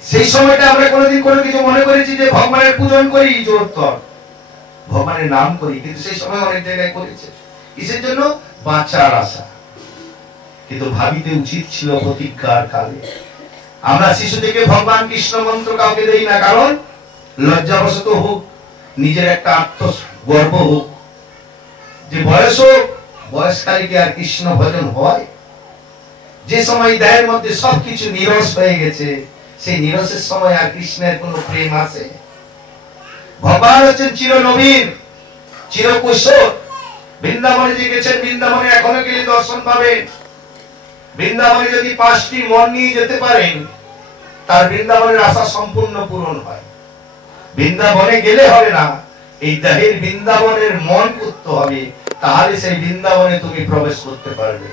সেই সময়টা আমরা কোনোদিন কোনো কিছু মনে করেছি যে ভগবানের পূজন করি, জোরতর ভগবানের নাম করি? কিন্তু সেই সময় অনেক জায়গায় করেছে। কিসের জন্য? বাঁচার আশা। কিন্তু ভাবিতে উচিত ছিল প্রতিজ্ঞার কালে। আমরা শিশু থেকে ভগবান কৃষ্ণ মন্ত্র কাউকে দেই না, কারণ লজ্জাবশত হোক, নিজের একটা আত্মগর্ব হোক, যে বয়স হোক, বয়সকালে কি আর কৃষ্ণ ভজন হয়? যে সময় দেহের মধ্যে সবকিছু নিরস হয়ে গেছে, সেই নিরসের সময় আর কৃষ্ণের কোন প্রেম আছে? ভগবান হচ্ছেন চির নবীন, চিরকুশল। বৃন্দাবনে যে গেছেন, বৃন্দাবনে এখনো গেলে দর্শন পাবেন। বৃন্দাবনে যদি 5টি মন নিয়ে যেতে পারেন, তার বৃন্দাবনের আশা সম্পূর্ণ পূরণ হয়। বৃন্দাবনে গেলে হবে না, এই দেহের বৃন্দাবনের মন করতে হবে, তাহলে সেই বৃন্দাবনে তুমি প্রবেশ করতে পারবে।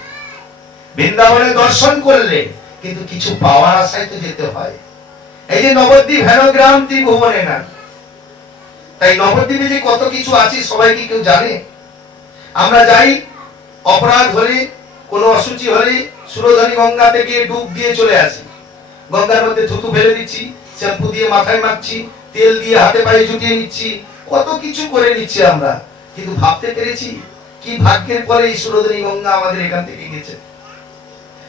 বৃন্দাবনে দর্শন করলে কিন্তু কিছু পাওয়ার আশায় তো যেতে হয়। এই যে নবদ্বীপ হেনগ্রাম ত্রিভুবনে না, তাই নবদ্বীপে যে কত কিছু আছে সবাই কি কেউ জানে? আমরা যাই, অপরাধ হলে, কোনো অসুচি হলে সুরধনী গঙ্গাতে গিয়ে ডুব দিয়ে চলে আসি। গঙ্গার মধ্যে থুতু ফেলে দিচ্ছি, শ্যাম্পু দিয়ে মাথায় মাখছি, তেল দিয়ে হাতে পায়ে জুটিয়ে নিচ্ছি, কত কিছু করে নিচ্ছি আমরা। কিন্তু ভাবতে পেরেছি কি ভাগ্যের পরে এই সুরধনী গঙ্গা আমাদের এখান থেকে গেছে?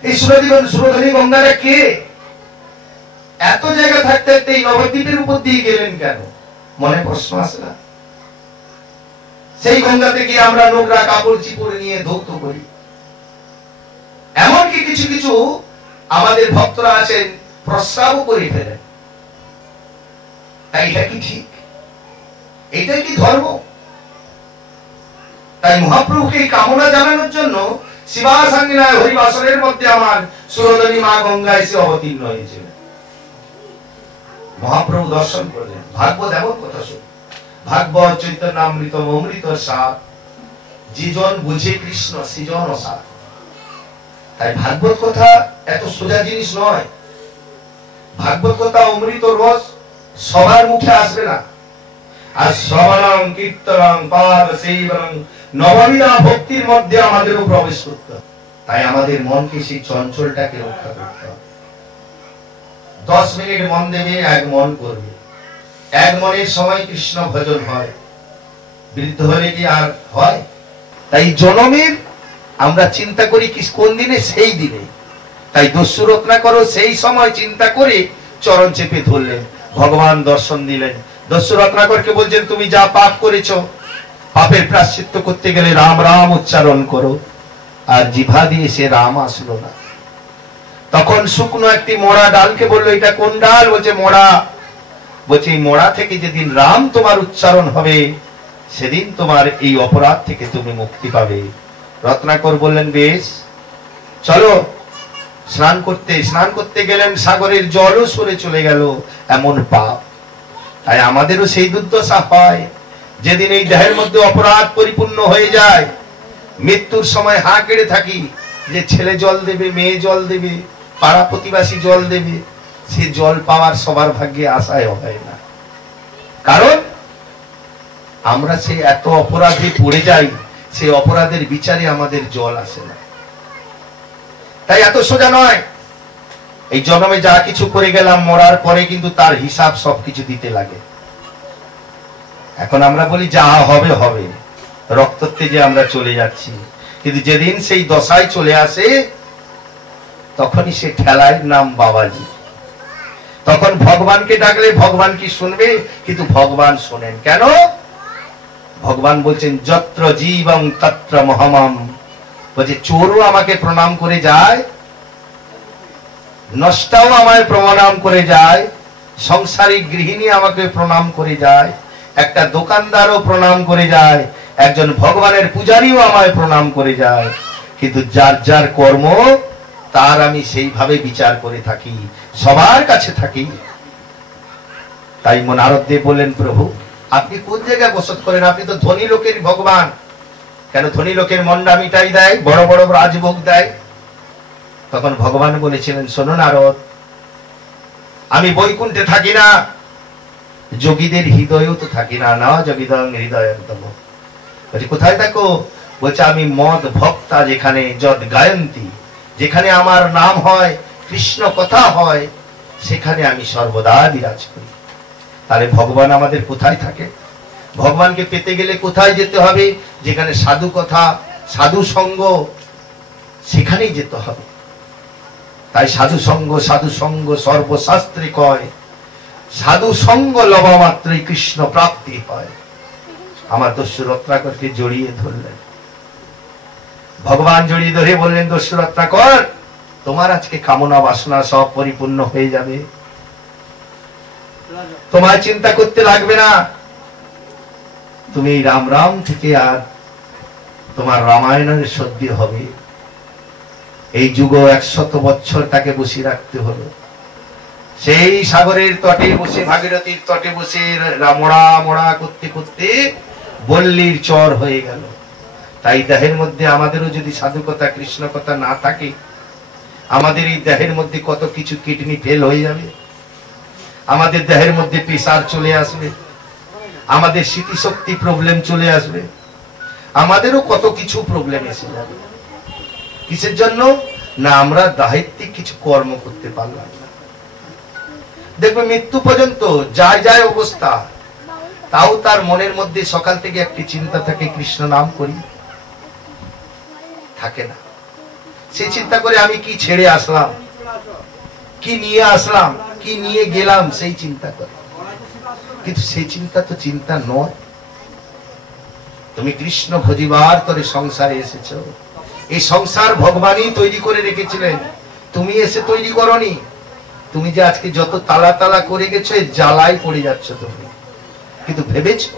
এই সুরধনী গঙ্গাটা কে? এত জায়গা থাকতে থাকতে এই নবদ্বীপের উপর দিয়ে গেলেন কেন? মনে প্রশ্ন আসে না? সেই গঙ্গাতে গিয়ে আমরা নোংরা কাপড় চিপড় নিয়ে ধৌত করি। এমনকি কিছু কিছু আমাদের ভক্তরা আছেন প্রস্রাব করে ফেলেন। তাই এটা কি ঠিক? এটা কি ধর্ম? তাই মহাপ্রভুকে এই কামনা জানানোর জন্য শিবাসাঙ্গিনায় হরিবাসরের মধ্যে আমার সুরধনী মা গঙ্গা এসে অবতীর্ণ হয়েছিল। মহাপ্রভু দর্শন করলেন। ভাগবত এমন কথা শুন, ভাগবত চৈতন্যামৃত অমৃত সার, যেজন বুঝে কৃষ্ণ সেজন অসার। তাই ভাগবত কথা এত সোজা জিনিস নয়। ভাগবত কথা অমৃত রস সবার মুখে আসবে না। আর শ্রবণং কীর্তনং পাদ সেবনং নবমীনা ভক্তির মধ্যে আমাদেরও প্রবেশ করতে হবে। তাই আমাদের মনকে সেই চঞ্চলটাকে রক্ষা করতে হবে। 10 মিনিট মন দেবে, এক মন করবে, এক মনের সময় কৃষ্ণ ভজন হয়। বৃদ্ধ হলে কি আর হয়? তাই জনমের আমরা চিন্তা করি কি কোন দিনে, সেই দিনে। তাই দস্যু রত্নাকর সেই সময় চিন্তা করে চরণ চেপে ধরলেন, ভগবান দর্শন দিলেন। দস্যু রত্নাকরকে বলছেন, তুমি যা পাপ করেছো, পাপের প্রায়শ্চিত্ত করতে গেলে রাম রাম উচ্চারণ করো। আর জিভা দিয়ে সে রাম আসলো না। তখন শুকনো একটি মোড়া ডালকে বললো, এটা কোন ডাল? বলছে মোড়া। বলছে এই মোড়া থেকে যেদিন রাম তোমার উচ্চারণ হবে, সেদিন তোমার এই অপরাধ থেকে তুমি মুক্তি পাবে। রত্নাকর বললেন, বেশ চলো স্নান করতে। স্নান করতে গেলেন, সাগরের জলও সরে চলে গেল, এমন পাপ। তাই আমাদেরও সেই দুর্দশা হয়, যেদিন এই দেহের মধ্যে অপরাধ পরিপূর্ণ হয়ে যায়। মৃত্যুর সময় হাঁ কেড়ে থাকি যে ছেলে জল দেবে, মেয়ে জল দেবে, পাড়া প্রতিবাসী জল দেবে। সে জল পাওয়ার সবার ভাগ্যে আশায় হয় না। কারণ আমরা সে এত অপরাধে পড়ে যাই, সেই অপরাধের বিচারে আমাদের জল আসে না। তাই এত সোজা নয়। এই জন্মে যা কিছু করে গেলাম, মরার পরে কিন্তু তার হিসাব সবকিছু দিতে লাগে। এখন আমরা বলি যা হবে হবে, রক্ততে যে আমরা চলে যাচ্ছি। কিন্তু যেদিন সেই দশায় চলে আসে, তখনই সে ঠেলায় নাম বাবাজি। তখন ভগবানকে ডাকলে ভগবান কি শুনবে? কিন্তু ভগবান শোনেন। কেন? ভগবান বলছেন, যত্র জীবং তত্র মহামম। বলছে চোরও আমাকে প্রণাম করে যায়, নষ্টাও আমায় প্রণাম করে যায়, সংসারিক গৃহিণী আমাকে প্রণাম করে যায়, একটা দোকানদারও প্রণাম করে যায়, একজন ভগবানের পূজারীও আমায় প্রণাম করে যায়। কিন্তু যার যার কর্ম তার আমি সেইভাবে বিচার করে থাকি, সবার কাছে থাকি। তাই নারদ দেব বললেন, প্রভু আপনি কোন জায়গায় বসত করেন? আপনি তো ধনী লোকের ভগবান। কেন ধনী লোকের মন্ডা মিটাই দেয়, বড় বড় রাজভোগ দেয়। তখন ভগবান বলেছিলেন, শোনো নারদ, আমি বৈকুণ্ঠে থাকি না, যোগীদের হৃদয়েও তো থাকি না। না যোগীদং হৃদয়ন্তম। বলছে কোথায় থাকো? বলছে আমি মদ ভক্তা যেখানে, যদ গায়ন্তী, যেখানে আমার নাম হয়, কৃষ্ণ কথা হয়, সেখানে আমি সর্বদা বিরাজ করি। তাহলে ভগবান আমাদের কোথায় থাকে? ভগবানকে পেতে গেলে কোথায় যেতে হবে? যেখানে সাধু কথা, সাধু সঙ্গ, সেখানেই যেতে হবে। তাই সাধু সঙ্গ সর্বশাস্ত্রে কয়, সাধু সঙ্গ লবা মাত্রই কৃষ্ণ প্রাপ্তি হয়। আমার দস্যু রত্নাকরকে জড়িয়ে ধরলেন। ভগবান জড়িয়ে ধরে বললেন, দস্যু রত্নাকর, তোমার আজকে কামনা বাসনা সব পরিপূর্ণ হয়ে যাবে, তোমার চিন্তা করতে লাগবে না। তুমি রাম রাম থেকে আর তোমার রামায়ণের সদ্ধি হবে। এই যুগ 100 বছর তাকে বসিয়ে রাখতে হলো। সেই সাগরের তটে বসে, ভাগীরথীর তটে বসে মোড়া মোড়া করতে করতে বল্লীর চর হয়ে গেল। তাই দেহের মধ্যে আমাদেরও যদি সাধু কথা, কৃষ্ণ কথা না থাকে, আমাদের এই দেহের মধ্যে কত কিছু, কিডনি ফেল হয়ে যাবে, আমাদের দেহের মধ্যে প্রেসার চলে আসবে, আমাদের স্মৃতিশক্তি প্রবলেম চলে আসবে, আমাদেরও কত কিছু প্রবলেম এসে যাবে। কিসের জন্য? না আমরা দায়িত্বিক কিছু কর্ম করতে পারলাম না। দেখবে মৃত্যু পর্যন্ত যায় যায় অবস্থা, তাও তার মনের মধ্যে সকাল থেকে একটি চিন্তা থাকে, কৃষ্ণ নাম করি, থাকে না। সে চিন্তা করে আমি কি ছেড়ে আসলাম, কি নিয়ে আসলাম, কি নিয়ে গেলাম, সেই চিন্তা করে। কিন্তু সেই চিন্তা তো চিন্তা নয়। তুমি কৃষ্ণ ভজিবার তরে সংসারে এসেছো। এই সংসার ভগবানই তৈরি করে রেখেছিলেন, তুমি এসে তৈরি করনি। তুমি যে আজকে যত তালা তালা করে গেছো, এই জ্বালায় পড়ে যাচ্ছ তুমি। কিন্তু ভেবেছো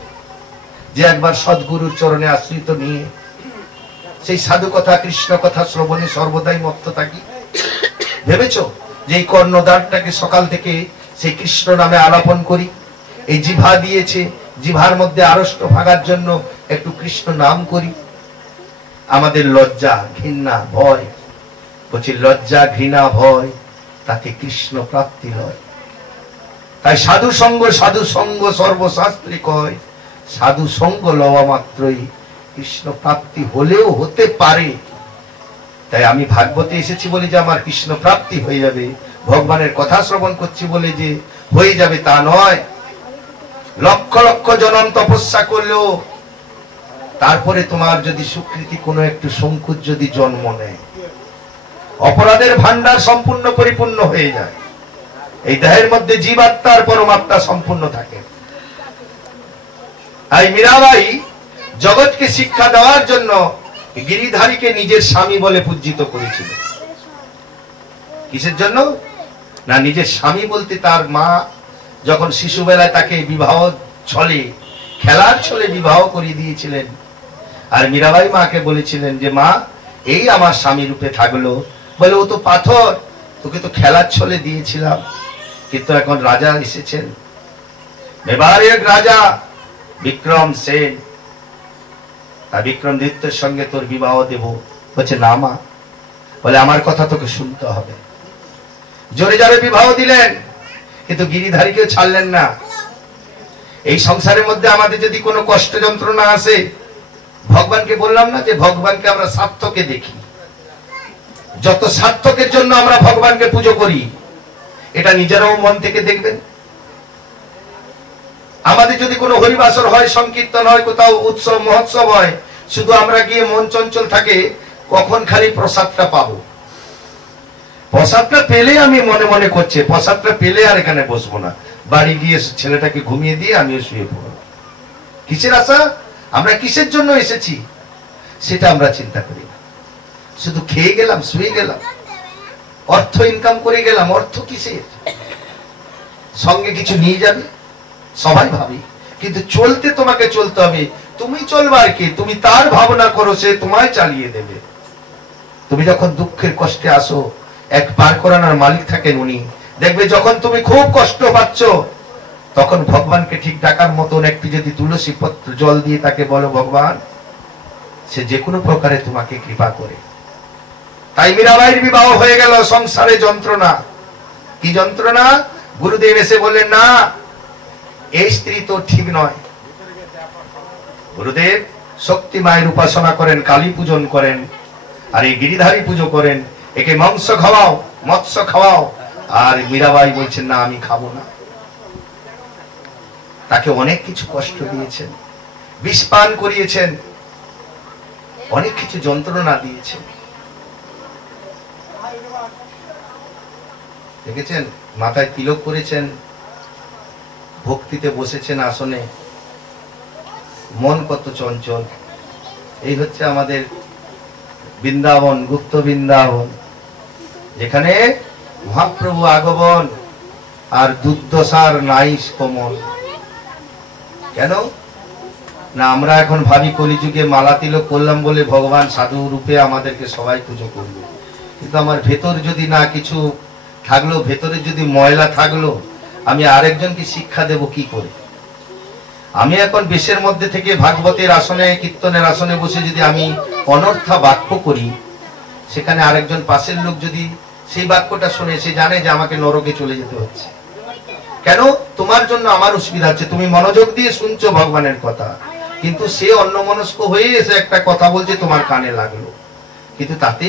যে একবার সদ্গুরুর চরণে আশ্রিত নিয়ে সেই সাধু কথা, কৃষ্ণ কথা শ্রবণে সর্বদাই মত্ত থাকি? ভেবেছো যে এই কর্ণদ্বারটাকে সকাল থেকে সেই কৃষ্ণ নামে আলাপন করি। এই জিভা দিয়েছে, জিভার মধ্যে আড়ষ্ট ভাগার জন্য একটু কৃষ্ণ নাম করি। আমাদের লজ্জা, ঘৃণা, ভয়, বলছি লজ্জা, ঘৃণা, ভয়, তাতে কৃষ্ণ প্রাপ্তি হয়। তাই সাধু সঙ্গ সর্বশাস্ত্রে কয়, সাধু সঙ্গ লওয়া মাত্রই কৃষ্ণ প্রাপ্তি হলেও হতে পারে। তাই আমি ভাগবতে এসেছি বলে যে আমার কৃষ্ণ প্রাপ্তি হয়ে যাবে, ভগবানের কথা শ্রবণ করছি বলে যে হয়ে যাবে তা নয়। লক্ষ লক্ষ জনম তপস্যা করলেও তারপরে তোমার যদি সুকৃতি কোনো একটু সংকুচ যদি জন্ম নেয়, অপরাধের ভান্ডার সম্পূর্ণ পরিপূর্ণ হয়ে যায়। এই দেহের মধ্যে জীবাত্মার পরমাত্মা সম্পূর্ণ থাকে। এই মীরাবাই জগৎকে শিক্ষা দেওয়ার জন্য গিরিধারীকে নিজের স্বামী বলে পূজিত করেছিল। কিসের জন্য? না, নিজের স্বামী বলতে তার মা যখন শিশুবেলায় তাকে বিবাহ ছলে, খেলার ছলে বিবাহ করিয়ে দিয়েছিলেন, আর মীরাবাই মাকে বলেছিলেন যে মা, এই আমার স্বামী রূপে থাকলো। বলে, ও তো পাথর, তোকে তো খেলার ছলে দিয়েছিলাম, কিন্তু এখন রাজা এসেছেন, মেবারের এক রাজা বিক্রম সেন, তা বিক্রমাদিত্যের সঙ্গে তোর বিবাহ দেব। বলছে না মা, বলে আমার কথা তোকে শুনতে হবে। জোরে জোরে বিবাহ দিলেন, কিন্তু গিরিধারীকেও ছাড়লেন না। এই সংসারের মধ্যে আমাদের যদি কোনো কষ্ট যন্ত্রণা আসে, ভগবানকে বললাম না যে ভগবানকে আমরা স্বার্থকে দেখি, যত স্বার্থকের জন্য আমরা ভগবানকে পুজো করি, এটা নিজেরাও মন থেকে দেখবেন। আমাদের যদি কোনো হরিবাসর হয়, সংকীর্তন হয়, কোথাও উৎসব মহোৎসব হয়, শুধু আমরা গিয়ে মন চঞ্চল থাকে কখন খালি প্রসাদটা পাবো। প্রসাদটা পেলে আমি মনে মনে করছি, প্রসাদটা পেলে আর এখানে বসবো না, বাড়ি গিয়ে ছেলেটাকে ঘুমিয়ে দিয়ে আমিও শুয়ে পড়ব। কিসের আশা? আমরা কিসের জন্য এসেছি সেটা আমরা চিন্তা করি না। শুধু খেয়ে গেলাম, শুয়ে গেলাম, অর্থ ইনকাম করে গেলাম। অর্থ কিসের? সঙ্গে কিছু নিয়ে যাবে সবাই ভাবি, কিন্তু চলতে তোমাকে চলতে হবে। তুমি চলবার কে? তুমি তার ভাবনা করো, সে তোমায় চালিয়ে দেবে। তুমি যখন দুঃখের কষ্টে আসো, এক পার করানোর মালিক থাকেন উনি। দেখবে যখন তুমি খুব কষ্ট পাচ্ছ, তখন ভগবানকে ঠিক ডাকার মতন একটি যদি তুলসী পত্র জল দিয়ে তাকে বলো ভগবান, সে যে কোনো প্রকারে তোমাকে কৃপা করে। তাই মীরাবাইয়ের বিবাহ হয়ে গেল সংসারে যন্ত্রণা। কি যন্ত্রণা? গুরুদেব এসে বললেন না, এই স্ত্রী তো ঠিক নয়। গুরুদেব শক্তি মায়ের উপাসনা করেন, কালী পূজন করেন, আর এই গিরিধারী পুজো করেন। একে মাংস খাওয়াও, মৎস্য খাওয়াও। আর মীরাবাই বলছেন না, আমি খাবো না। তাকে অনেক কিছু কষ্ট দিয়েছেন, বিষ পান করিয়েছেন, অনেক কিছু যন্ত্রণা দিয়েছেন। দেখেছেন, মাথায় তিলক করেছেন, ভক্তিতে বসেছেন আসনে, মন কত চঞ্চল। এই হচ্ছে আমাদের বৃন্দাবন, গুপ্ত বৃন্দাবন, যেখানে মহাপ্রভু আগমন আর দুর্দশার নাইস কমল। কেন না? আমরা এখন ভাবি কলিযুগে মালা তিলক করলাম বলে ভগবান সাধু রূপে আমাদেরকে সবাই পুজো করবে, কিন্তু আমার ভেতর যদি না কিছু থাকলো, ভেতরে যদি ময়লা থাকলো, আমি আরেকজনকে শিক্ষা দেব কি করে? আমি এখন বেশের মধ্যে থেকে ভাগবতের আসনে, কীর্তনের আসনে বসে যদি আমি অনর্থা বাক্য করি, সেখানে আরেকজন পাশের লোক যদি সেই বাক্যটা শুনে, সে জানে যে আমাকে নরকে চলে যেতে হচ্ছে। কেন? তোমার জন্য আমার অসুবিধা হচ্ছে। তুমি মনোযোগ দিয়ে শুনছো ভগবানের কথা, কিন্তু সে অন্যমনস্ক হয়ে এসে একটা কথা বলছে, তোমার কানে লাগলো, কিন্তু তাতে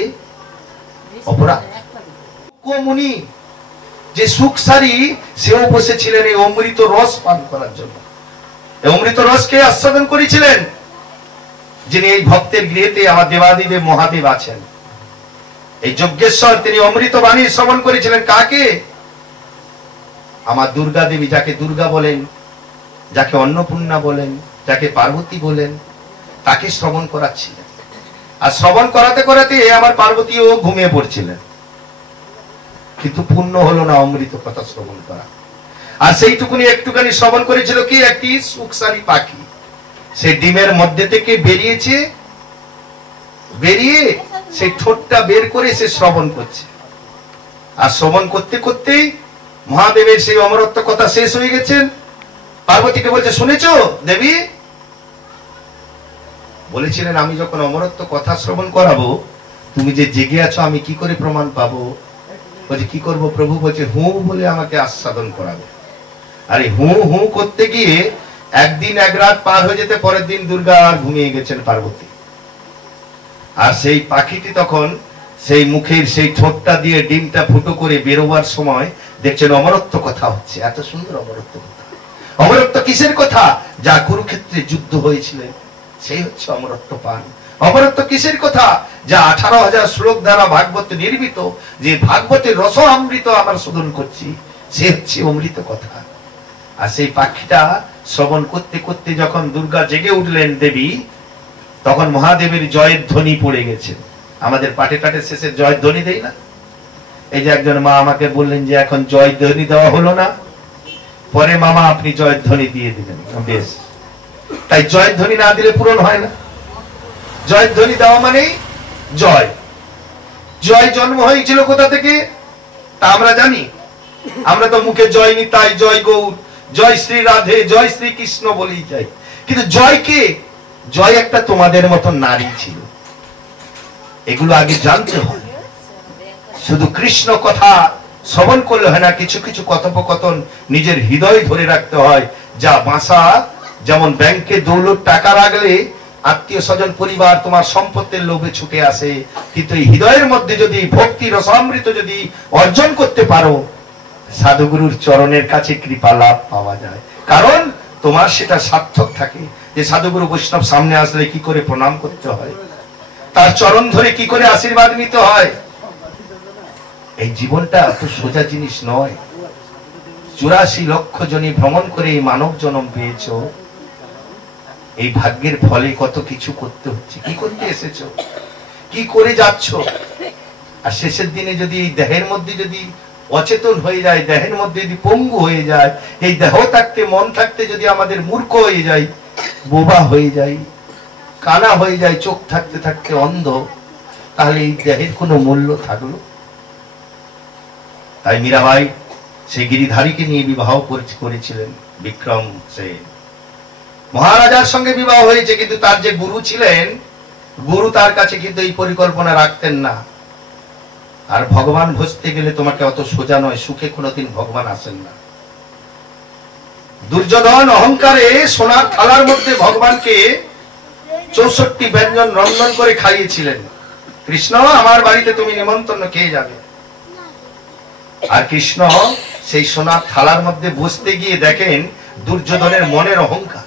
অপরাধ। মুনি যে সুখসারী, সেও বসেছিলেন এই অমৃত রস পান করার জন্য। এই অমৃত রসকে আস্বাদন করেছিলেন যিনি এই ভক্তের গৃহেতে আমার দেবাদিদেব মহাদেব আছেন। এই যজ্ঞেশ্বর তিনি অমৃত বাণী শ্রবণ করেছিলেন। কাকে? আমার দুর্গা দেবী, যাকে দুর্গা বলেন, যাকে অন্নপূর্ণা বলেন, যাকে পার্বতী বলেন, তাকে শ্রবণ করাচ্ছিলেন। আর শ্রবণ করাতে করাতে আমার পার্বতীও ঘুমিয়ে পড়ছিলেন, কিন্তু পূর্ণ হলো না অমৃত কথা শ্রবণ করা। আর সেইটুকুনি একটুখানি শ্রবণ করেছিল কি? একটি সুখসারী পাখি, সে ডিমের মধ্যে থেকে বেরিয়েছে, বেরিয়ে সেই ঠোঁটটা বের করে সে শ্রবণ করছে। আর শ্রবণ করতে করতেই মহাদেবের সেই অমরত্ব কথা শেষ হয়ে গেছেন। পার্বতীকে বলছে, শুনেছো দেবী? বলেছিলেন আমি যখন অমরত্ব কথা শ্রবণ করাবো, তুমি যে জেগে আছো আমি কি করে প্রমাণ পাবো? বলছে কি করবো প্রভু? বলছে হু বলে আমাকে আস্বাদন করাবে। আরে হু হু করতে গিয়ে একদিন এক রাত পার হয়ে যেতে পরের দিন দুর্গা আর ঘুমিয়ে গেছেন পার্বতী। আর সেই পাখিটি তখন সেই মুখের সেই ঠোঁটটা দিয়ে ডিমটা ফুটো করে বেরোবার সময় দেখছেন অমরত্ব কথা হচ্ছে। এত সুন্দর অমরত্ব কথা। অমরত্ব কিসের কথা? যা কুরুক্ষেত্রে যুদ্ধ হয়েছিলেন সেই হচ্ছে অমরত্ব পান। অমরত্ব কিসের কথা? যা 18,000 শ্লোক দ্বারা ভাগবত নির্মিত, যে ভাগবতের রস অমৃত আমার শোধন করছি, সে হচ্ছে অমৃত কথা। আর সেই পাখিটা শ্রবণ করতে করতে যখন দুর্গা জেগে উঠলেন দেবী, তখন মহাদেবের জয়ের ধ্বনি পড়ে গেছে। আমাদের পাটে টাটে শেষে জয়ের ধ্বনি দেই না? এই যে একজন মা আমাকে বললেন যে এখন জয় ধ্বনি দেওয়া হলো না, পরে মামা আপনি জয়ের ধ্বনি দিয়ে দিলেন। বেশ, তাই জয়ের ধ্বনি না দিলে পূরণ হয় না। জয়ের ধ্বনি দেওয়া মানেই জয়। জয় জন্ম হয়েছিল কোথা থেকে তা আমরা জানি। আমরা তো মুখে জয় নিতাই, জয় গৌর, জয় শ্রী রাধে, জয় শ্রী কৃষ্ণ বলেই যাই। কিন্তু জয় কে? জয় একটা তোমাদের মতো নারী ছিল। এগুলো আগে জানতে হয়। শুধু কৃষ্ণ কথা শ্রবণ করলে হয় না, কিছু কিছু কথোপকথন নিজের হৃদয় ধরে রাখতে হয়। যা বাসা যেমন ব্যাংকে দৌলত টাকা রাখলে আত্মীয় স্বজন পরিবার তোমার সম্পত্তির লোভে ছুটে আসে, কিন্তু এই হৃদয়ের মধ্যে যদি ভক্তি রসামৃত যদি অর্জন করতে পারো, সাধুগুরুর চরণের কাছে কৃপা লাভ পাওয়া যায়। কারণ তোমার সেটা সার্থক থাকে যে সাধুগুরু বৈষ্ণব সামনে আসলে কি করে প্রণাম করতে হয়, তার চরণ ধরে কি করে আশীর্বাদ নিতে হয়। এই জীবনটা এত সোজা জিনিস নয়। 84 লক্ষ জনই ভ্রমণ করে এই মানব জন্ম পেয়েছ। এই ভাগ্যের ফলে কত কিছু করতে হচ্ছে। কি করতে এসেছো, কি করে যাচ্ছ, আর শেষের দিনে যদি এই দেহের মধ্যে যদি অচেতন হয়ে যায়, দেহের মধ্যে যদি পঙ্গু হয়ে যায়, এই দেহ থাকতে মন থাকতে যদি আমাদের মূর্খ হয়ে যায়, বোবা হয়ে যায়, কানা হয়ে যায়, চোখ থাকতে থাকতে অন্ধ, তাহলে এই দেহের কোনো মূল্য থাকলো? তাই মীরাবাই সেই গিরিধারীকে নিয়ে বিবাহ করেছিলেন। বিক্রম সেন মহারাজার সঙ্গে বিবাহ হয়েছে, কিন্তু তার যে গুরু ছিলেন, গুরু তার কাছে কিন্তু এই পরিকল্পনা রাখতেন না। আর ভগবান ভজতে গেলে তোমাকে অত সোজা নয়, সুখে কোনোদিন ভগবান আসেন না। দুর্যোধন অহংকারে সোনার থালার মধ্যে ভগবানকে 64 ব্যঞ্জন রন্ধন করে খাইয়েছিলেন। কৃষ্ণ আমার বাড়িতে তুমি নিমন্ত্রণ খেয়ে যাবে। আর কৃষ্ণ সেই সোনার থালার মধ্যে বসতে গিয়ে দেখেন দুর্যোধনের মনের অহংকার,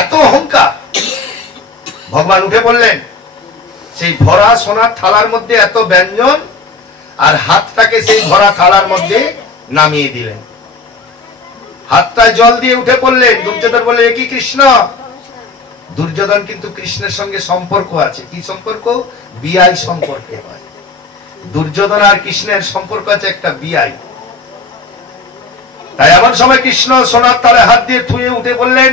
এত অহংকার। ভগবান উঠে বললেন, সেই ভরা সোনার থালার মধ্যে এত ব্যঞ্জন, আর হাতটাকে সেই ভরা থালার মধ্যে নামিয়ে দিলেন। হাতটায় জল দিয়ে উঠে পড়লেন। দুর্যোধন বলে, কি কৃষ্ণ? দুর্যোধন কিন্তু কৃষ্ণের সঙ্গে সম্পর্ক আছে। কি সম্পর্ক? বিআই সম্পর্ক হয়। দুর্যোধন আর কৃষ্ণের সম্পর্ক আছে একটা বিআই। তাই এমন সময় কৃষ্ণ সোনার থালায় হাত দিয়ে থুয়ে উঠে বললেন,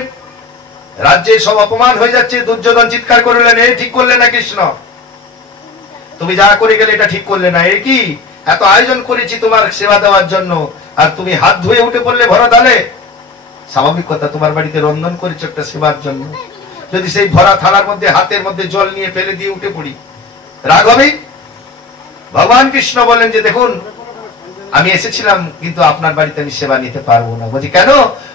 রাজ্যে সব অপমান হয়ে যাচ্ছে। দুর্যোধন চিৎকার করলেন, এ ঠিক করলে না কৃষ্ণ, তুমি যা করে গেলে এটা ঠিক করলে না। এ কি, এত আয়োজন করেছি তোমার সেবা দেওয়ার জন্য, আর তুমি হাত ধুয়ে উঠে পড়লে ভরা থালে? স্বাভাবিক কথা, তোমার বাড়িতে রন্ধন করেছো একটা সেবার জন্য, যদি সেই ভরা থালার মধ্যে হাতের মধ্যে জল নিয়ে ফেলে দিয়ে উঠে পড়ি, রাগ হবে? ভগবান কৃষ্ণ বলেন যে দেখুন, আমি এসেছিলাম কিন্তু আপনার বাড়িতে আমি সেবা নিতে পারবো না। বলছি কেন?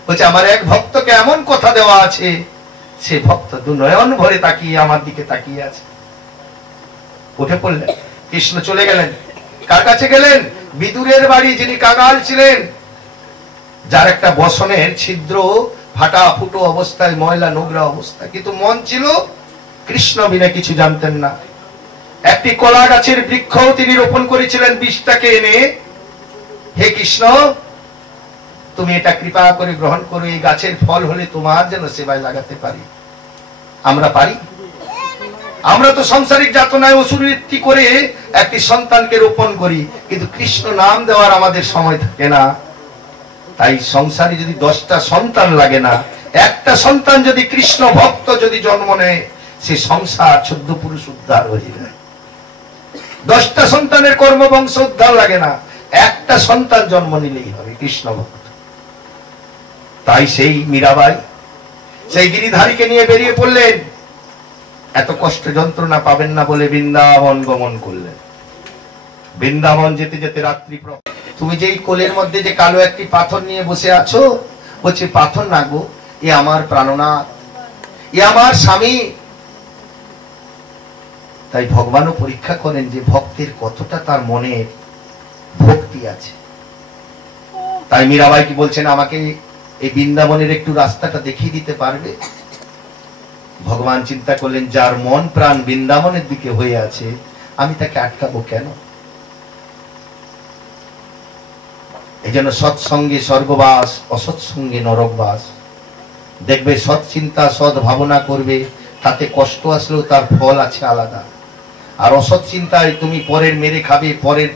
বলছে আমার এক ভক্তকে এমন কথা দেওয়া আছে, সে ভক্ত দু নয়ন ভরে তাকিয়ে আমার দিকে তাকিয়ে আছে। উঠে পড়লেন, কৃষ্ণ চলে গেলেন। কার কাছে গেলেন? বিদুরের বাড়ি, যিনি কাঙাল ছিলেন, যার একটা বসনের ছিদ্র ফাটা ফুটো অবস্থায়, ময়লা নোংরা অবস্থায়, কিন্তু মন ছিল কৃষ্ণ বিনা কিছু জানতেন না। একটি কলা গাছের বৃক্ষ তিনি রোপণ করেছিলেন বীজটাকে এনে, হে কৃষ্ণ তুমি এটা কৃপা করে গ্রহণ করো, এই গাছের ফল হলে তোমার যেন সেবায় লাগাতে পারি। আমরা পারি? আমরা তো সংসারিক যাতনায় অসুরবৃত্তি করে একটি সন্তানকে রোপণ করি, কিন্তু কৃষ্ণ নাম দেওয়ার আমাদের সময় থাকে না। তাই সংসারে যদি 10টা সন্তান লাগে না, একটা সন্তান যদি কৃষ্ণ ভক্ত যদি জন্ম নেয়, সে সংসার 14 পুরুষ উদ্ধার হয়ে যায়। 10টা সন্তানের কর্মবংশ উদ্ধার লাগে না, একটা সন্তান জন্ম নিলেই হবে কৃষ্ণ ভক্ত। তাই সেই মীরাবাই সেই গিরিধারীকে নিয়ে বেরিয়ে পড়লেন, এত কষ্ট যন্ত্রণা পাবেন না বলে বৃন্দাবন গমন করলেন। বৃন্দাবন যেতে যেতে রাত্রি, তুমি যেই কোলের মধ্যে যে কালো একটি পাথর নিয়ে বসে আছো, বলছে পাথর না গো, এ আমার প্রাণনাথ, এ আমার স্বামী। তাই ভগবানও পরীক্ষা করেন যে ভক্তের কতটা তার মনে ভক্তি আছে। তাই মীরাবাই কি বলছেন, আমাকে এই বৃন্দাবনের একটু রাস্তাটা দেখিয়ে দিতে পারবে? ভগবান চিন্তা করলেন, যার মন প্রাণ বৃন্দাবনের দিকে হয়ে আছে, আমি তাকে আটকাবো কেন? এই জন্য সৎসঙ্গে স্বর্গবাস, অসৎসঙ্গে নরকবাস। দেখবে সৎ চিন্তা সৎ ভাবনা করবে, তাতে কষ্ট আসলেও তার ফল আছে আলাদা। আর অসৎ চিন্তায় তুমি পরের মেরে খাবে, পরের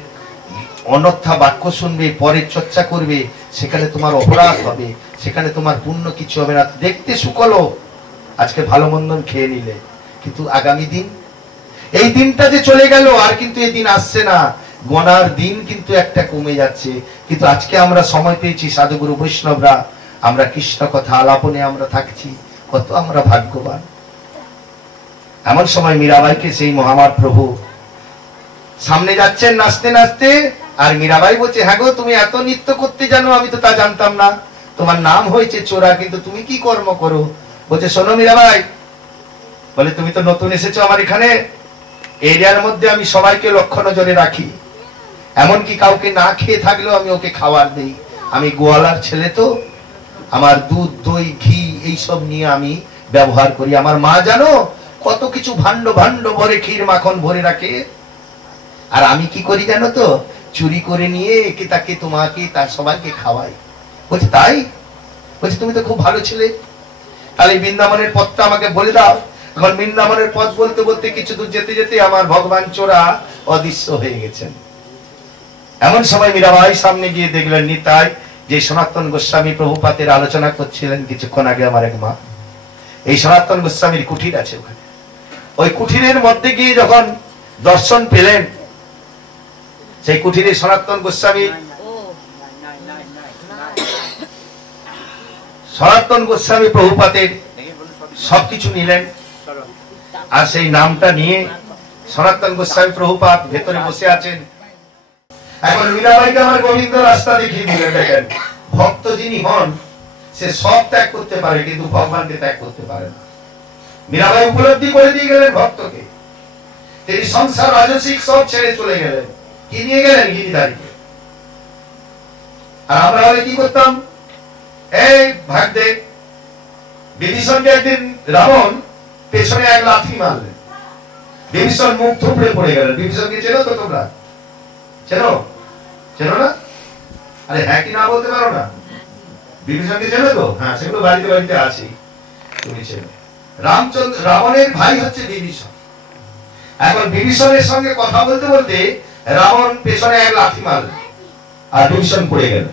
অনর্থা বাক্য শুনবে, পরের চর্চা করবে, সেখানে তোমার অপরাধ হবে, সেখানে তোমার পুণ্য কিছু হবে না। দেখতে সুকলো আজকে ভালো মন্দ খেয়ে নিলে, কিন্তু আগামী দিন, এই দিনটা যে চলে গেল আর কিন্তু এই দিন আসছে না, গণার দিন কিন্তু একটা কমে যাচ্ছে। কিন্তু আজকে আমরা সময় পেয়েছি, সাধুগুরু বৈষ্ণবরা, আমরা কৃষ্ণ কথা আলাপনে আমরা থাকছি, কত আমরা ভাগ্যবান। এমন সময় মীরাবাইকে সেই মহামার প্রভু সামনে যাচ্ছেন নাচতে নাচতে, আর মীরাবাই বলছে, হ্যাঁ গো, তুমি এত নৃত্য করতে জানো, আমি তো তা জানতাম না। তোমার নাম হয়েছে চোরা, কিন্তু তুমি কি কর্ম করো? বলছে, শোনো মীরাবাই, বলে তুমি তো নতুন এসেছো আমার এখানে, এরিয়ার মধ্যে আমি সবাইকে লক্ষ্য নজরে রাখি, এমনকি কাউকে না খেয়ে থাকলেও আমি ওকে খাবার দেই। আমি গোয়ালার ছেলে, তো আমার দুধ দই ঘি এইসব নিয়ে আমি ব্যবহার করি। আমার মা জানো কত কিছু ভাণ্ড ভাণ্ড ভরে ক্ষীর মাখন ভরে রাখে, আর আমি কি করি জানো তো, চুরি করে নিয়ে একে তাকে তোমাকে তার সবাইকে খাওয়াই। বলছে তাই? বলছে তুমি তো খুব ভালো ছেলে, তাহলে বৃন্দাবনের পথটা আমাকে বলে দাও। এখন বৃন্দাবনের পথ বলতে বলতে কিছু দূর যেতে যেতে আমার ভগবান চোরা অদৃশ্য হয়ে গেছেন। এমন সময় মীরাবাই সামনে গিয়ে দেখলেন নিতাই যে সনাতন গোস্বামী প্রভুপাতের আলোচনা করছিলেন কিছুক্ষণ আগে আমার এক মা। এই সনাতন গোস্বামীর কুঠির আছে ওখানে, ওই কুঠিরের মধ্যে গিয়ে যখন দর্শন পেলেন, সেই কুঠিরে সনাতন গোস্বামী প্রভুপাতের সবকিছু নিলেন, আর সেই নামটা নিয়ে সনাতন গোস্বামী প্রভুপাত ভেতরে বসে আছেন। এখন মীরাবাইকে আমার গোবিন্দ রাস্তা দেখিয়ে দিলেন। দেখেন, ভক্ত যিনি হন সে সব ত্যাগ করতে পারে, কিন্তু ভগবানকে ত্যাগ করতে পারে না। মীরাবাই উপলব্ধি করে দিয়ে গেলেন ভক্তকে, তিনি সংসার রাজসিক সব ছেড়ে চলে গেলেন। কি নিয়ে গেলেন? গিরিধারীকে। আর আমরা হলে কি করতাম? এই ভাগ্যে বিভীষণকে একদিন রাবণ পেছনে এক লাথি মারলেন, বিভীষণ মুখ থুবড়ে পড়ে গেলেন। বিভীষণকে চেনো তো তোমরা? চেনো? চেনো না? আরে হ্যাঁ কি না বলতে পারো না? বিভীষণকে চেনো তো? হ্যাঁ, সেগুলো বাড়িতে বাড়িতে আছে, তুমি চেনো। রামচন্দ্র, রাবণের ভাই হচ্ছে বিভীষণ। এখন বিভীষণের সঙ্গে কথা বলতে বলতে রাবণ পেছনে এক লাথি মারলেন, আর বিভীষণ পড়ে গেল।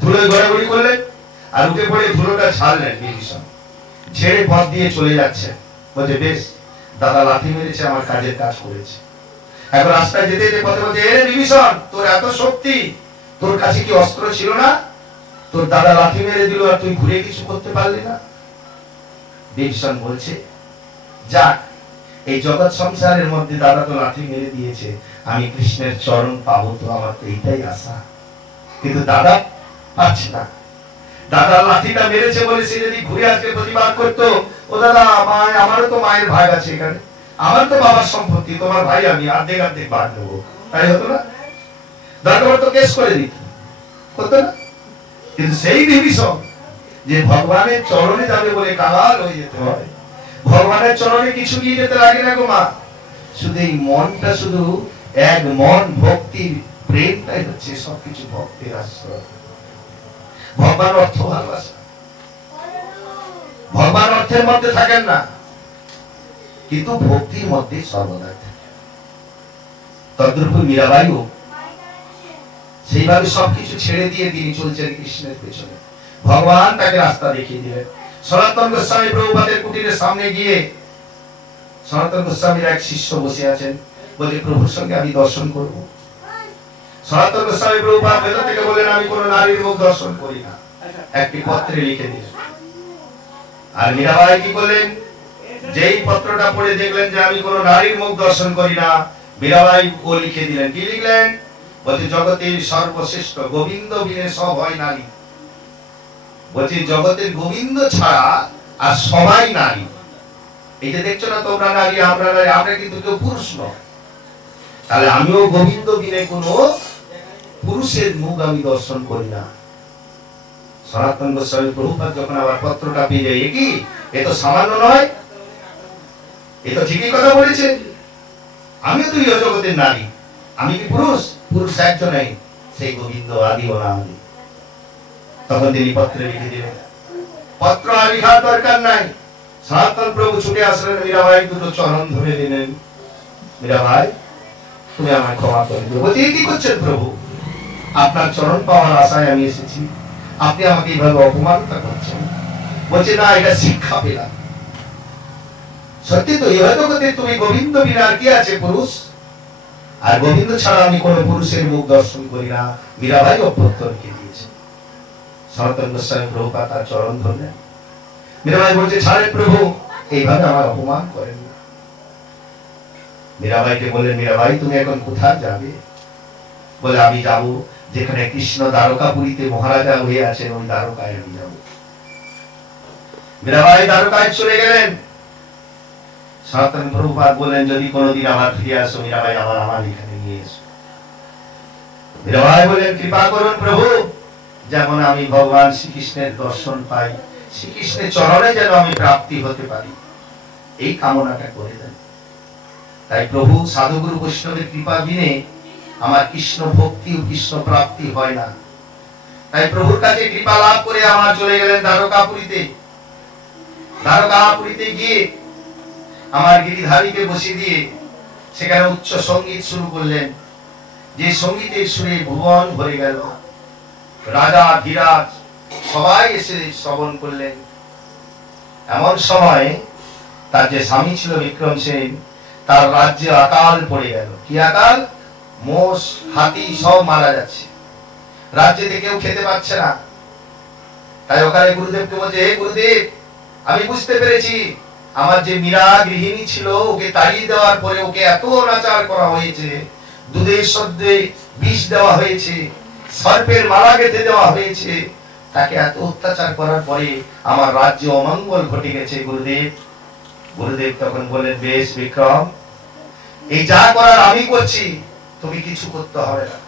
ধুলোয় গড়াগড়ি করলেন, আর উঠে পড়ে ধুলোটা ছাড়লেন। বিভীষণ ঝেড়ে পথ দিয়ে চলে যাচ্ছে, বলছে বেশ, দাদা লাথি মেরেছে, আমার কাজের কাজ করেছে। এখন রাস্তায় যেতে যেতে পথে বলছে, এ বিভীষণ, তোর এত শক্তি, তোর কাছে কি অস্ত্র ছিল না? তোর দাদা লাথি মেরে দিল আর তুই ঘুরে কিছু করতে পারলি না? বিভীষণ বলছে, যাক, এই জগৎ সংসারের মধ্যে দাদা তো লাথি মেরে দিয়েছে, আমি কৃষ্ণের চরণ পাবো, তো আমার তো এইটাই আশা। কিন্তু দাদা পাচ্ছে না। দাদা লাঠিটা মেরেছে বলে সে যদি ঘুরে আজকে প্রতিবাদ করতো, ও দাদা আমারও তো মায়ের ভাগ আছে এখানে, আমার তো বাবার সম্পত্তি, তোমার ভাই আমি অর্ধেক অর্ধেক ভাগ নেবো, তাই হতো না? দরকার তো কেস করে দিত, হতো না? কিন্তু সেই বিভীষণ যে ভগবানের চরণে যাবে বলে কাঙাল হয়ে যেতে হয়। ভগবানের চরণে কিছু নিয়ে যেতে লাগে না গো মা, শুধু এই মনটা, শুধু এক মন, ভক্তির প্রেমটাই হচ্ছে সবকিছু। ভক্তের আশ্রয়, ভগবান অর্থ ভালোবাসা, ভগবান অর্থের মধ্যে থাকেন না, কিন্তু ভক্তির মধ্যে সর্বদা থাকে। তদ্রূপ মীরাবাইও সেইভাবে সবকিছু ছেড়ে দিয়ে তিনি চলছেন কৃষ্ণের পেছনে। ভগবান তাকে রাস্তা দেখিয়ে দিলেন। সনাতন গোস্বামী প্রভুপাদের কুটিরের সামনে গিয়ে সনাতন গোস্বামীর এক শিষ্য বসে আছেন, বলে প্রভুর সঙ্গে আমি দর্শন করব। সনাতন গোস্বামী প্রভুপাদ ভেতর থেকে বললেন আমি কোন নারীর মুখ দর্শন করি না, একটি পত্রে লিখে দিলেন। আর মীরাবাই কি করলেন, যেই পত্রটা পড়ে দেখলেন যে আমি কোন নারীর মুখ দর্শন করি না, মীরাবাই ও লিখে দিলেন। কি লিখলেন, বলছে জগতের সর্বশ্রেষ্ঠ গোবিন্দ বিনে সব হয় নারী। বলছে জগতের গোবিন্দ ছাড়া আর সবাই নারী। এই যে দেখছো না তোমরা নারী, আমরা নারী, আমরা কিন্তু কেউ পুরুষ নয়। তাহলে আমিও গোবিন্দ বিনে কোন পুরুষের মুখ আমি দর্শন করি না। সনাতন গোস্বামী প্রভুপাদ যখন আবার পত্রটা পেয়ে যায়, কি এ তো সামান্য নয়, এ তো ঠিকই কথা বলেছে, আমিও তো ইহ জগতের নারী, আমি কি পুরুষ? পুরুষ একজনই, সেই গোবিন্দ আদি অনাদি। তখন তিনি পত্রে লিখে দিলেন। পত্র আর লিখার দরকার নাই, সনাতন প্রভু ছুটে আসলেন, মীরাবাই দুটো চরণ ধরে দিলেন। মীরাবাই তুমি আমায় ক্ষমা করে দিও। বলছে কি করছেন প্রভু, আপনার চরণ পাওয়ার আশায় আমি এসেছি, আপনি আমাকে এইভাবে অপমানিত করছেন। বলছে না, এটা শিক্ষা পেলাম। সত্যি তো ইহ জগতে তুমি গোবিন্দ বিনা আর কি আছে পুরুষ? আর গোবিন্দ ছাড়া আমি কোন পুরুষের মুখ দর্শন করি না। মীরাবাই অভ্যর্থন কে দিয়েছে। সনাতন গোস্বামী প্রভুপাদ তার চরণ ধরলেন। মীরাবাই বলছে ছাড়েন প্রভু, এইভাবে আমার অপমান করেন না। মীরাবাইকে বললেন, মীরাবাই তুমি এখন কোথায় যাবে? বলে আমি যাব যেখানে কৃষ্ণ দ্বারকাপুরীতে মহারাজা হয়ে আছেন, ওই দ্বারকায় আমি যাব। মীরাবাই দ্বারকায় চলে গেলেন। সনাতন প্রভুপাদ বললেন যদি কোনোদিন আবার ফিরে আসো মীরাবাই, আবার আমার এখানে নিয়ে এসো। মীরাবাই বললেন কৃপা করুন প্রভু, যেমন আমি ভগবান শ্রীকৃষ্ণের দর্শন পাই, শ্রীকৃষ্ণের চরণে যেন আমি প্রাপ্তি হতে পারি, এই কামনাটা করে দেন। তাই প্রভু সাধুগুরু বৈষ্ণবের কৃপা বিনে আমার কৃষ্ণ ভক্তি ও কৃষ্ণ প্রাপ্তি হয় না। তাই প্রভুর কাছে কৃপা লাভ করে আমার চলে গেলেন দ্বারকাপুরীতে। দ্বারকাপুরীতে গিয়ে আমার গিরিধারীকে বসিয়ে দিয়ে সেখানে উচ্চ সঙ্গীত শুরু করলেন, যে সঙ্গীতের সুরে ভুবন ভরে গেল। রাজা ধীরাজ সবাই এসে শ্রবণ করলেন। এমন সময় তার যে স্বামী ছিল বিক্রম সেন, তার রাজ্যে আকাল পড়ে গেল। কি আকাল? মোষ হাতি সব মারা যাচ্ছে, রাজ্যে কেউ খেতে পাচ্ছে না। তাই ওখানে গুরুদেবকে বলছে, হে গুরুদেব, আমি বুঝতে পেরেছি আমার যে মীরা গৃহিণী ছিল, ওকে তাড়িয়ে দেওয়ার পরে ওকে এত অনাচার করা হয়েছে, দুধের সদ্যে বিষ দেওয়া হয়েছে, সর্পের মালা গেঁথে দেওয়া হয়েছে, তাকে এত অত্যাচার করার পরে আমার রাজ্যে অমঙ্গল ঘটে গেছে গুরুদেব। গুরুদেব তখন বললেন, বেশ বিক্রম, এই যা করার আমি করছি, তুমি কিছু করতে হবে না।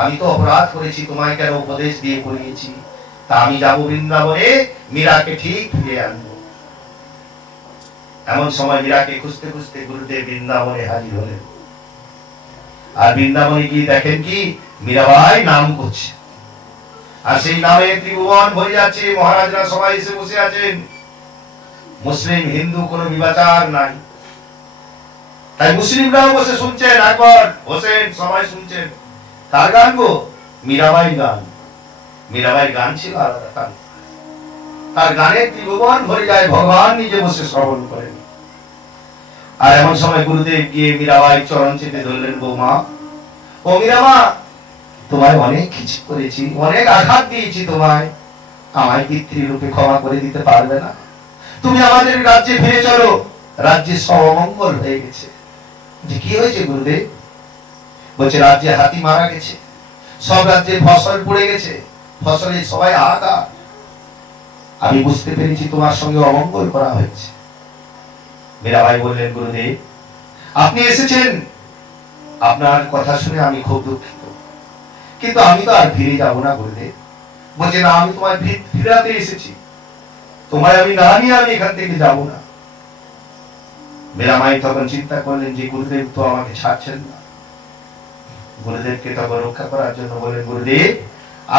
আমি তো অপরাধ করেছি, তোমায় কেন উপদেশ দিয়ে করিয়েছি, তা আমি যাবো বৃন্দাবনে, মীরাকে ঠিক ফিরে আনবো। এমন সময় মীরাকে খুঁজতে খুঁজতে গুরুদেব বৃন্দাবনে হাজির হলেন। আর বৃন্দাবনে গিয়ে দেখেন কি মীরাবাই নাম করছে, আর সেই নামে ত্রিভুবন ভরে যাচ্ছে। মহারাজরা সবাই এসে বসে আছেন, মুসলিম হিন্দু কোনো বিবাচার নাই। তাই মুসলিমরাও বসে শুনছেন, আকবর হোসেন সবাই শুনছেন। তার গান গো, মীরাবাই গান। মীরাবাইয়ের গান ছিল আলাদা গান, তার গানে ত্রিভুবন ভরে যায়, ভগবান নিজে বসে শ্রবণ করেন। আর এমন সময় গুরুদেব গিয়ে মীরাবাই চরণ চেপে ধরলেন, বৌমা, ও মীরামা, তোমায় অনেক কিছু করেছি, অনেক আঘাত দিয়েছি তোমায়, আমায় পিতৃরূপে ক্ষমা করে দিতে পারবে না? তুমি আমাদের রাজ্যে ফিরে চলো, রাজ্যে সব অমঙ্গল হয়ে গেছে। যে কি হয়েছে গুরুদেব? বলছে রাজ্যে হাতি মারা গেছে, সব রাজ্যে ফসল পড়ে গেছে, ফসলে সবাই হাহাকার। আমি বুঝতে পেরেছি তোমার সঙ্গে অমঙ্গল করা হয়েছে। মীরাবাই বললেন, গুরুদেব আপনি এসেছেন, আপনার কথা শুনে আমি খুব দুঃখিত, কিন্তু আমি তো আর ফিরে যাব না গুরুদেব। বলছে না, আমি তোমার ফিরাতে এসেছি, তোমায় আমি না নিয়ে আমি এখান থেকে যাব না। মীরাবাই তখন চিন্তা করলেন যে গুরুদেব তো আমাকে ছাড়ছেন না। গুরুদেবকে তখন রক্ষা করার জন্য বলেন, গুরুদেব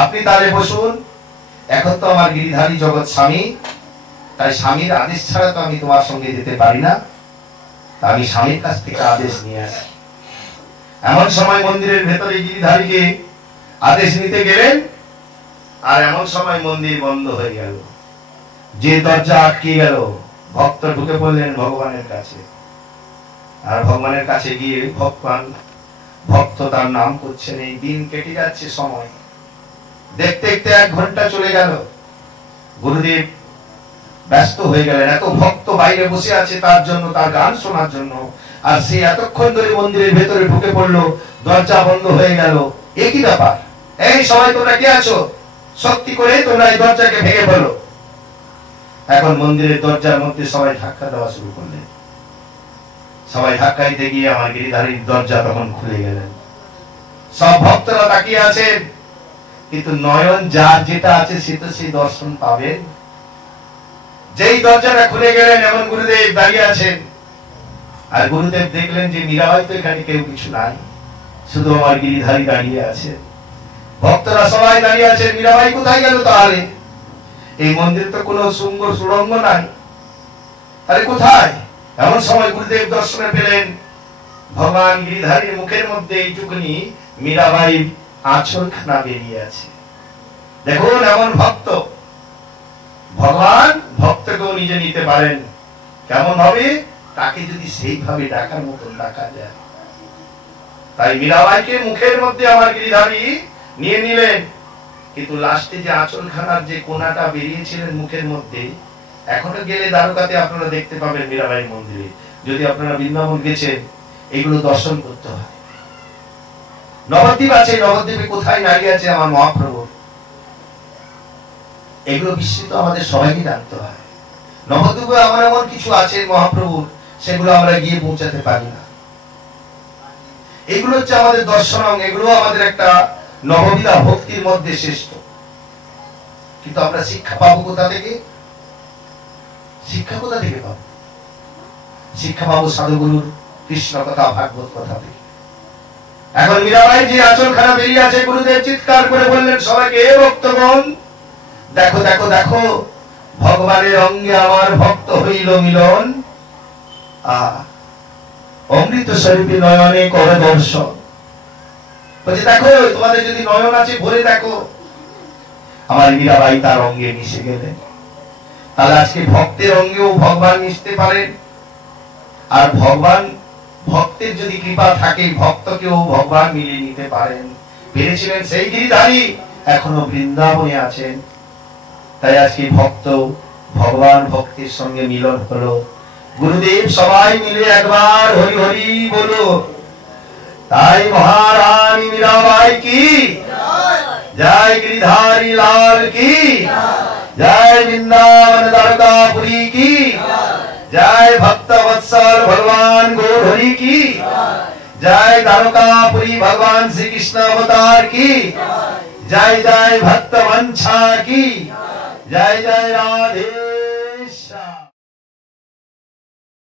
আপনি তাহলে বসুন, এখন তো আমার গিরিধারী জগৎ স্বামী, তাই স্বামীর আদেশ ছাড়া তো আমি তোমার সঙ্গে যেতে পারি না, তা আমি স্বামীর কাছ থেকে আদেশ নিয়ে আসি। এমন সময় মন্দিরের ভেতরে গিরিধারীকে আদেশ নিতে গেলেন, আর এমন সময় মন্দির বন্ধ হয়ে গেল, যে দরজা আটকে গেল। ভক্ত ঢুকে পড়লেন ভগবানের কাছে, আর ভগবানের কাছে গিয়ে ভগবান ভক্ত তার নাম করছেন। এই দিন কেটে যাচ্ছে, সময় দেখতে দেখতে 1 ঘন্টা চলে গেল। গুরুদেব ব্যস্ত হয়ে গেলেন, এত ভক্ত বাইরে বসে আছে তার জন্য, তার গান শোনার জন্য, আর সে এতক্ষণ ধরে মন্দিরের ভেতরে ঢুকে পড়লো, দরজা বন্ধ হয়ে গেল। একই ব্যাপার, এই সবাই তোমরা কে আছো, শক্তি করে তোমরা এই দরজাকে ভেঙে ফেলো। এখন মন্দিরের দরজার মধ্যে সবাই ধাক্কা দেওয়া শুরু করলেন। সবাই ধাক্কা দিতে গিয়ে আমার গিরিধারীর দরজা তখন খুলে গেলেন। সব ভক্তরা তাকিয়ে আছেন, কিন্তু নয়ন যার যেটা আছে সে তো সেই দর্শন পাবেন। যেই দরজাটা খুলে গেলেন, এমন গুরুদেব দাঁড়িয়ে আছেন, আর গুরুদেব দেখলেন যে মীরাবাই তো এখানে কেউ কিছু নাই, শুধু আমার গিরিধারী দাঁড়িয়ে আছে। ভক্তরা সবাই দাঁড়িয়ে আছেন, মীরাবাই কোথায় গেল তাহলে? এই মন্দির তো কোনো সুড়ঙ্গ নাই, আরে কোথায়? এমন সময় গুরুদেব দর্শনে পেলেন ভগবান গিরিধারীর মুখের মধ্যে এইটুকুনি মীরাবাই আঁচলখানা বেরিয়ে আছে। দেখুন, এমন ভক্ত, ভগবান ভক্তকেও নিজে নিতে পারেন। কেমন হবে? তাকে যদি সেইভাবে ডাকার মতন ডাকা যায়। তাই মীরাবাইকে মুখের মধ্যে আমার গিরিধারী নিয়ে নিলেন, কিন্তু লাস্টে যে আঁচলখানার যে কোনাটা বেরিয়েছিলেন মুখের মধ্যে, এখনো গেলে দ্বারকাতে আপনারা দেখতে পাবেন মীরাবাই মন্দিরে। যদি আপনারা বৃন্দাবন গেছেন, এগুলো দর্শন করতে হয়। নবদ্বীপ আছে, নবদ্বীপে কোথায় নারী আছে আমার মহাপ্রভু, এগুলো বিস্মৃত আমাদের সবাইকে জানতে হয়। নবদ্বীপে এমন এমন কিছু আছে মহাপ্রভুর, সেগুলো আমরা গিয়ে পৌঁছাতে পারি না। এগুলো হচ্ছে আমাদের দর্শন, এগুলো আমাদের একটা নববিধা ভক্তির মধ্যে শ্রেষ্ঠ। কিন্তু আমরা শিক্ষা পাবো কোথা থেকে? শিক্ষা কোথা থেকে পাবো? শিক্ষা পাবো সাধুগুরুর কৃষ্ণ কথা, ভাগবত কথা থেকে। এখন মীরাবাই যে আঁচলখানা বেরিয়ে আছে, গুরুদেব চিৎকার করে বললেন সবাইকে, এ ভক্তগণ, দেখো দেখো দেখো, ভগবানের অঙ্গে আমার ভক্ত হইল মিলন। অমৃত স্বরূপী নয়নে কর দর্শন। বলছে দেখো, তোমাদের যদি নয়ন আছে ভরে দেখো। আমার মীরাবাই তার অঙ্গে মিশে গেলেন। তাহলে আজকে ভক্তের অঙ্গেও ভগবান মিশতে পারেন। আর ভগবান, ভক্তের যদি কৃপা থাকে, ভক্তকেও ভগবান মিলিয়ে নিতে পারেন। পেরেছিলেন সেই গিরিধারী, এখনো বৃন্দাবনে আছেন। তাই আজকে ভক্ত ভগবান ভক্তির সঙ্গে মিলন হলো। গুরুদেব সবাই মিলে একবার হরি হরি বলো। তাই মহারানী মীরাবাই কি জয়, গিরিধারী লাল কি জয়, বৃন্দাবন দ্বারকাপুরী কি जय, भक्त वत्सल भगवान गौर हरि की जय, द्वारकापुरी भगवान श्री कृष्ण अवतार की जय, जय भक्त वंशा की जय, जय राधे।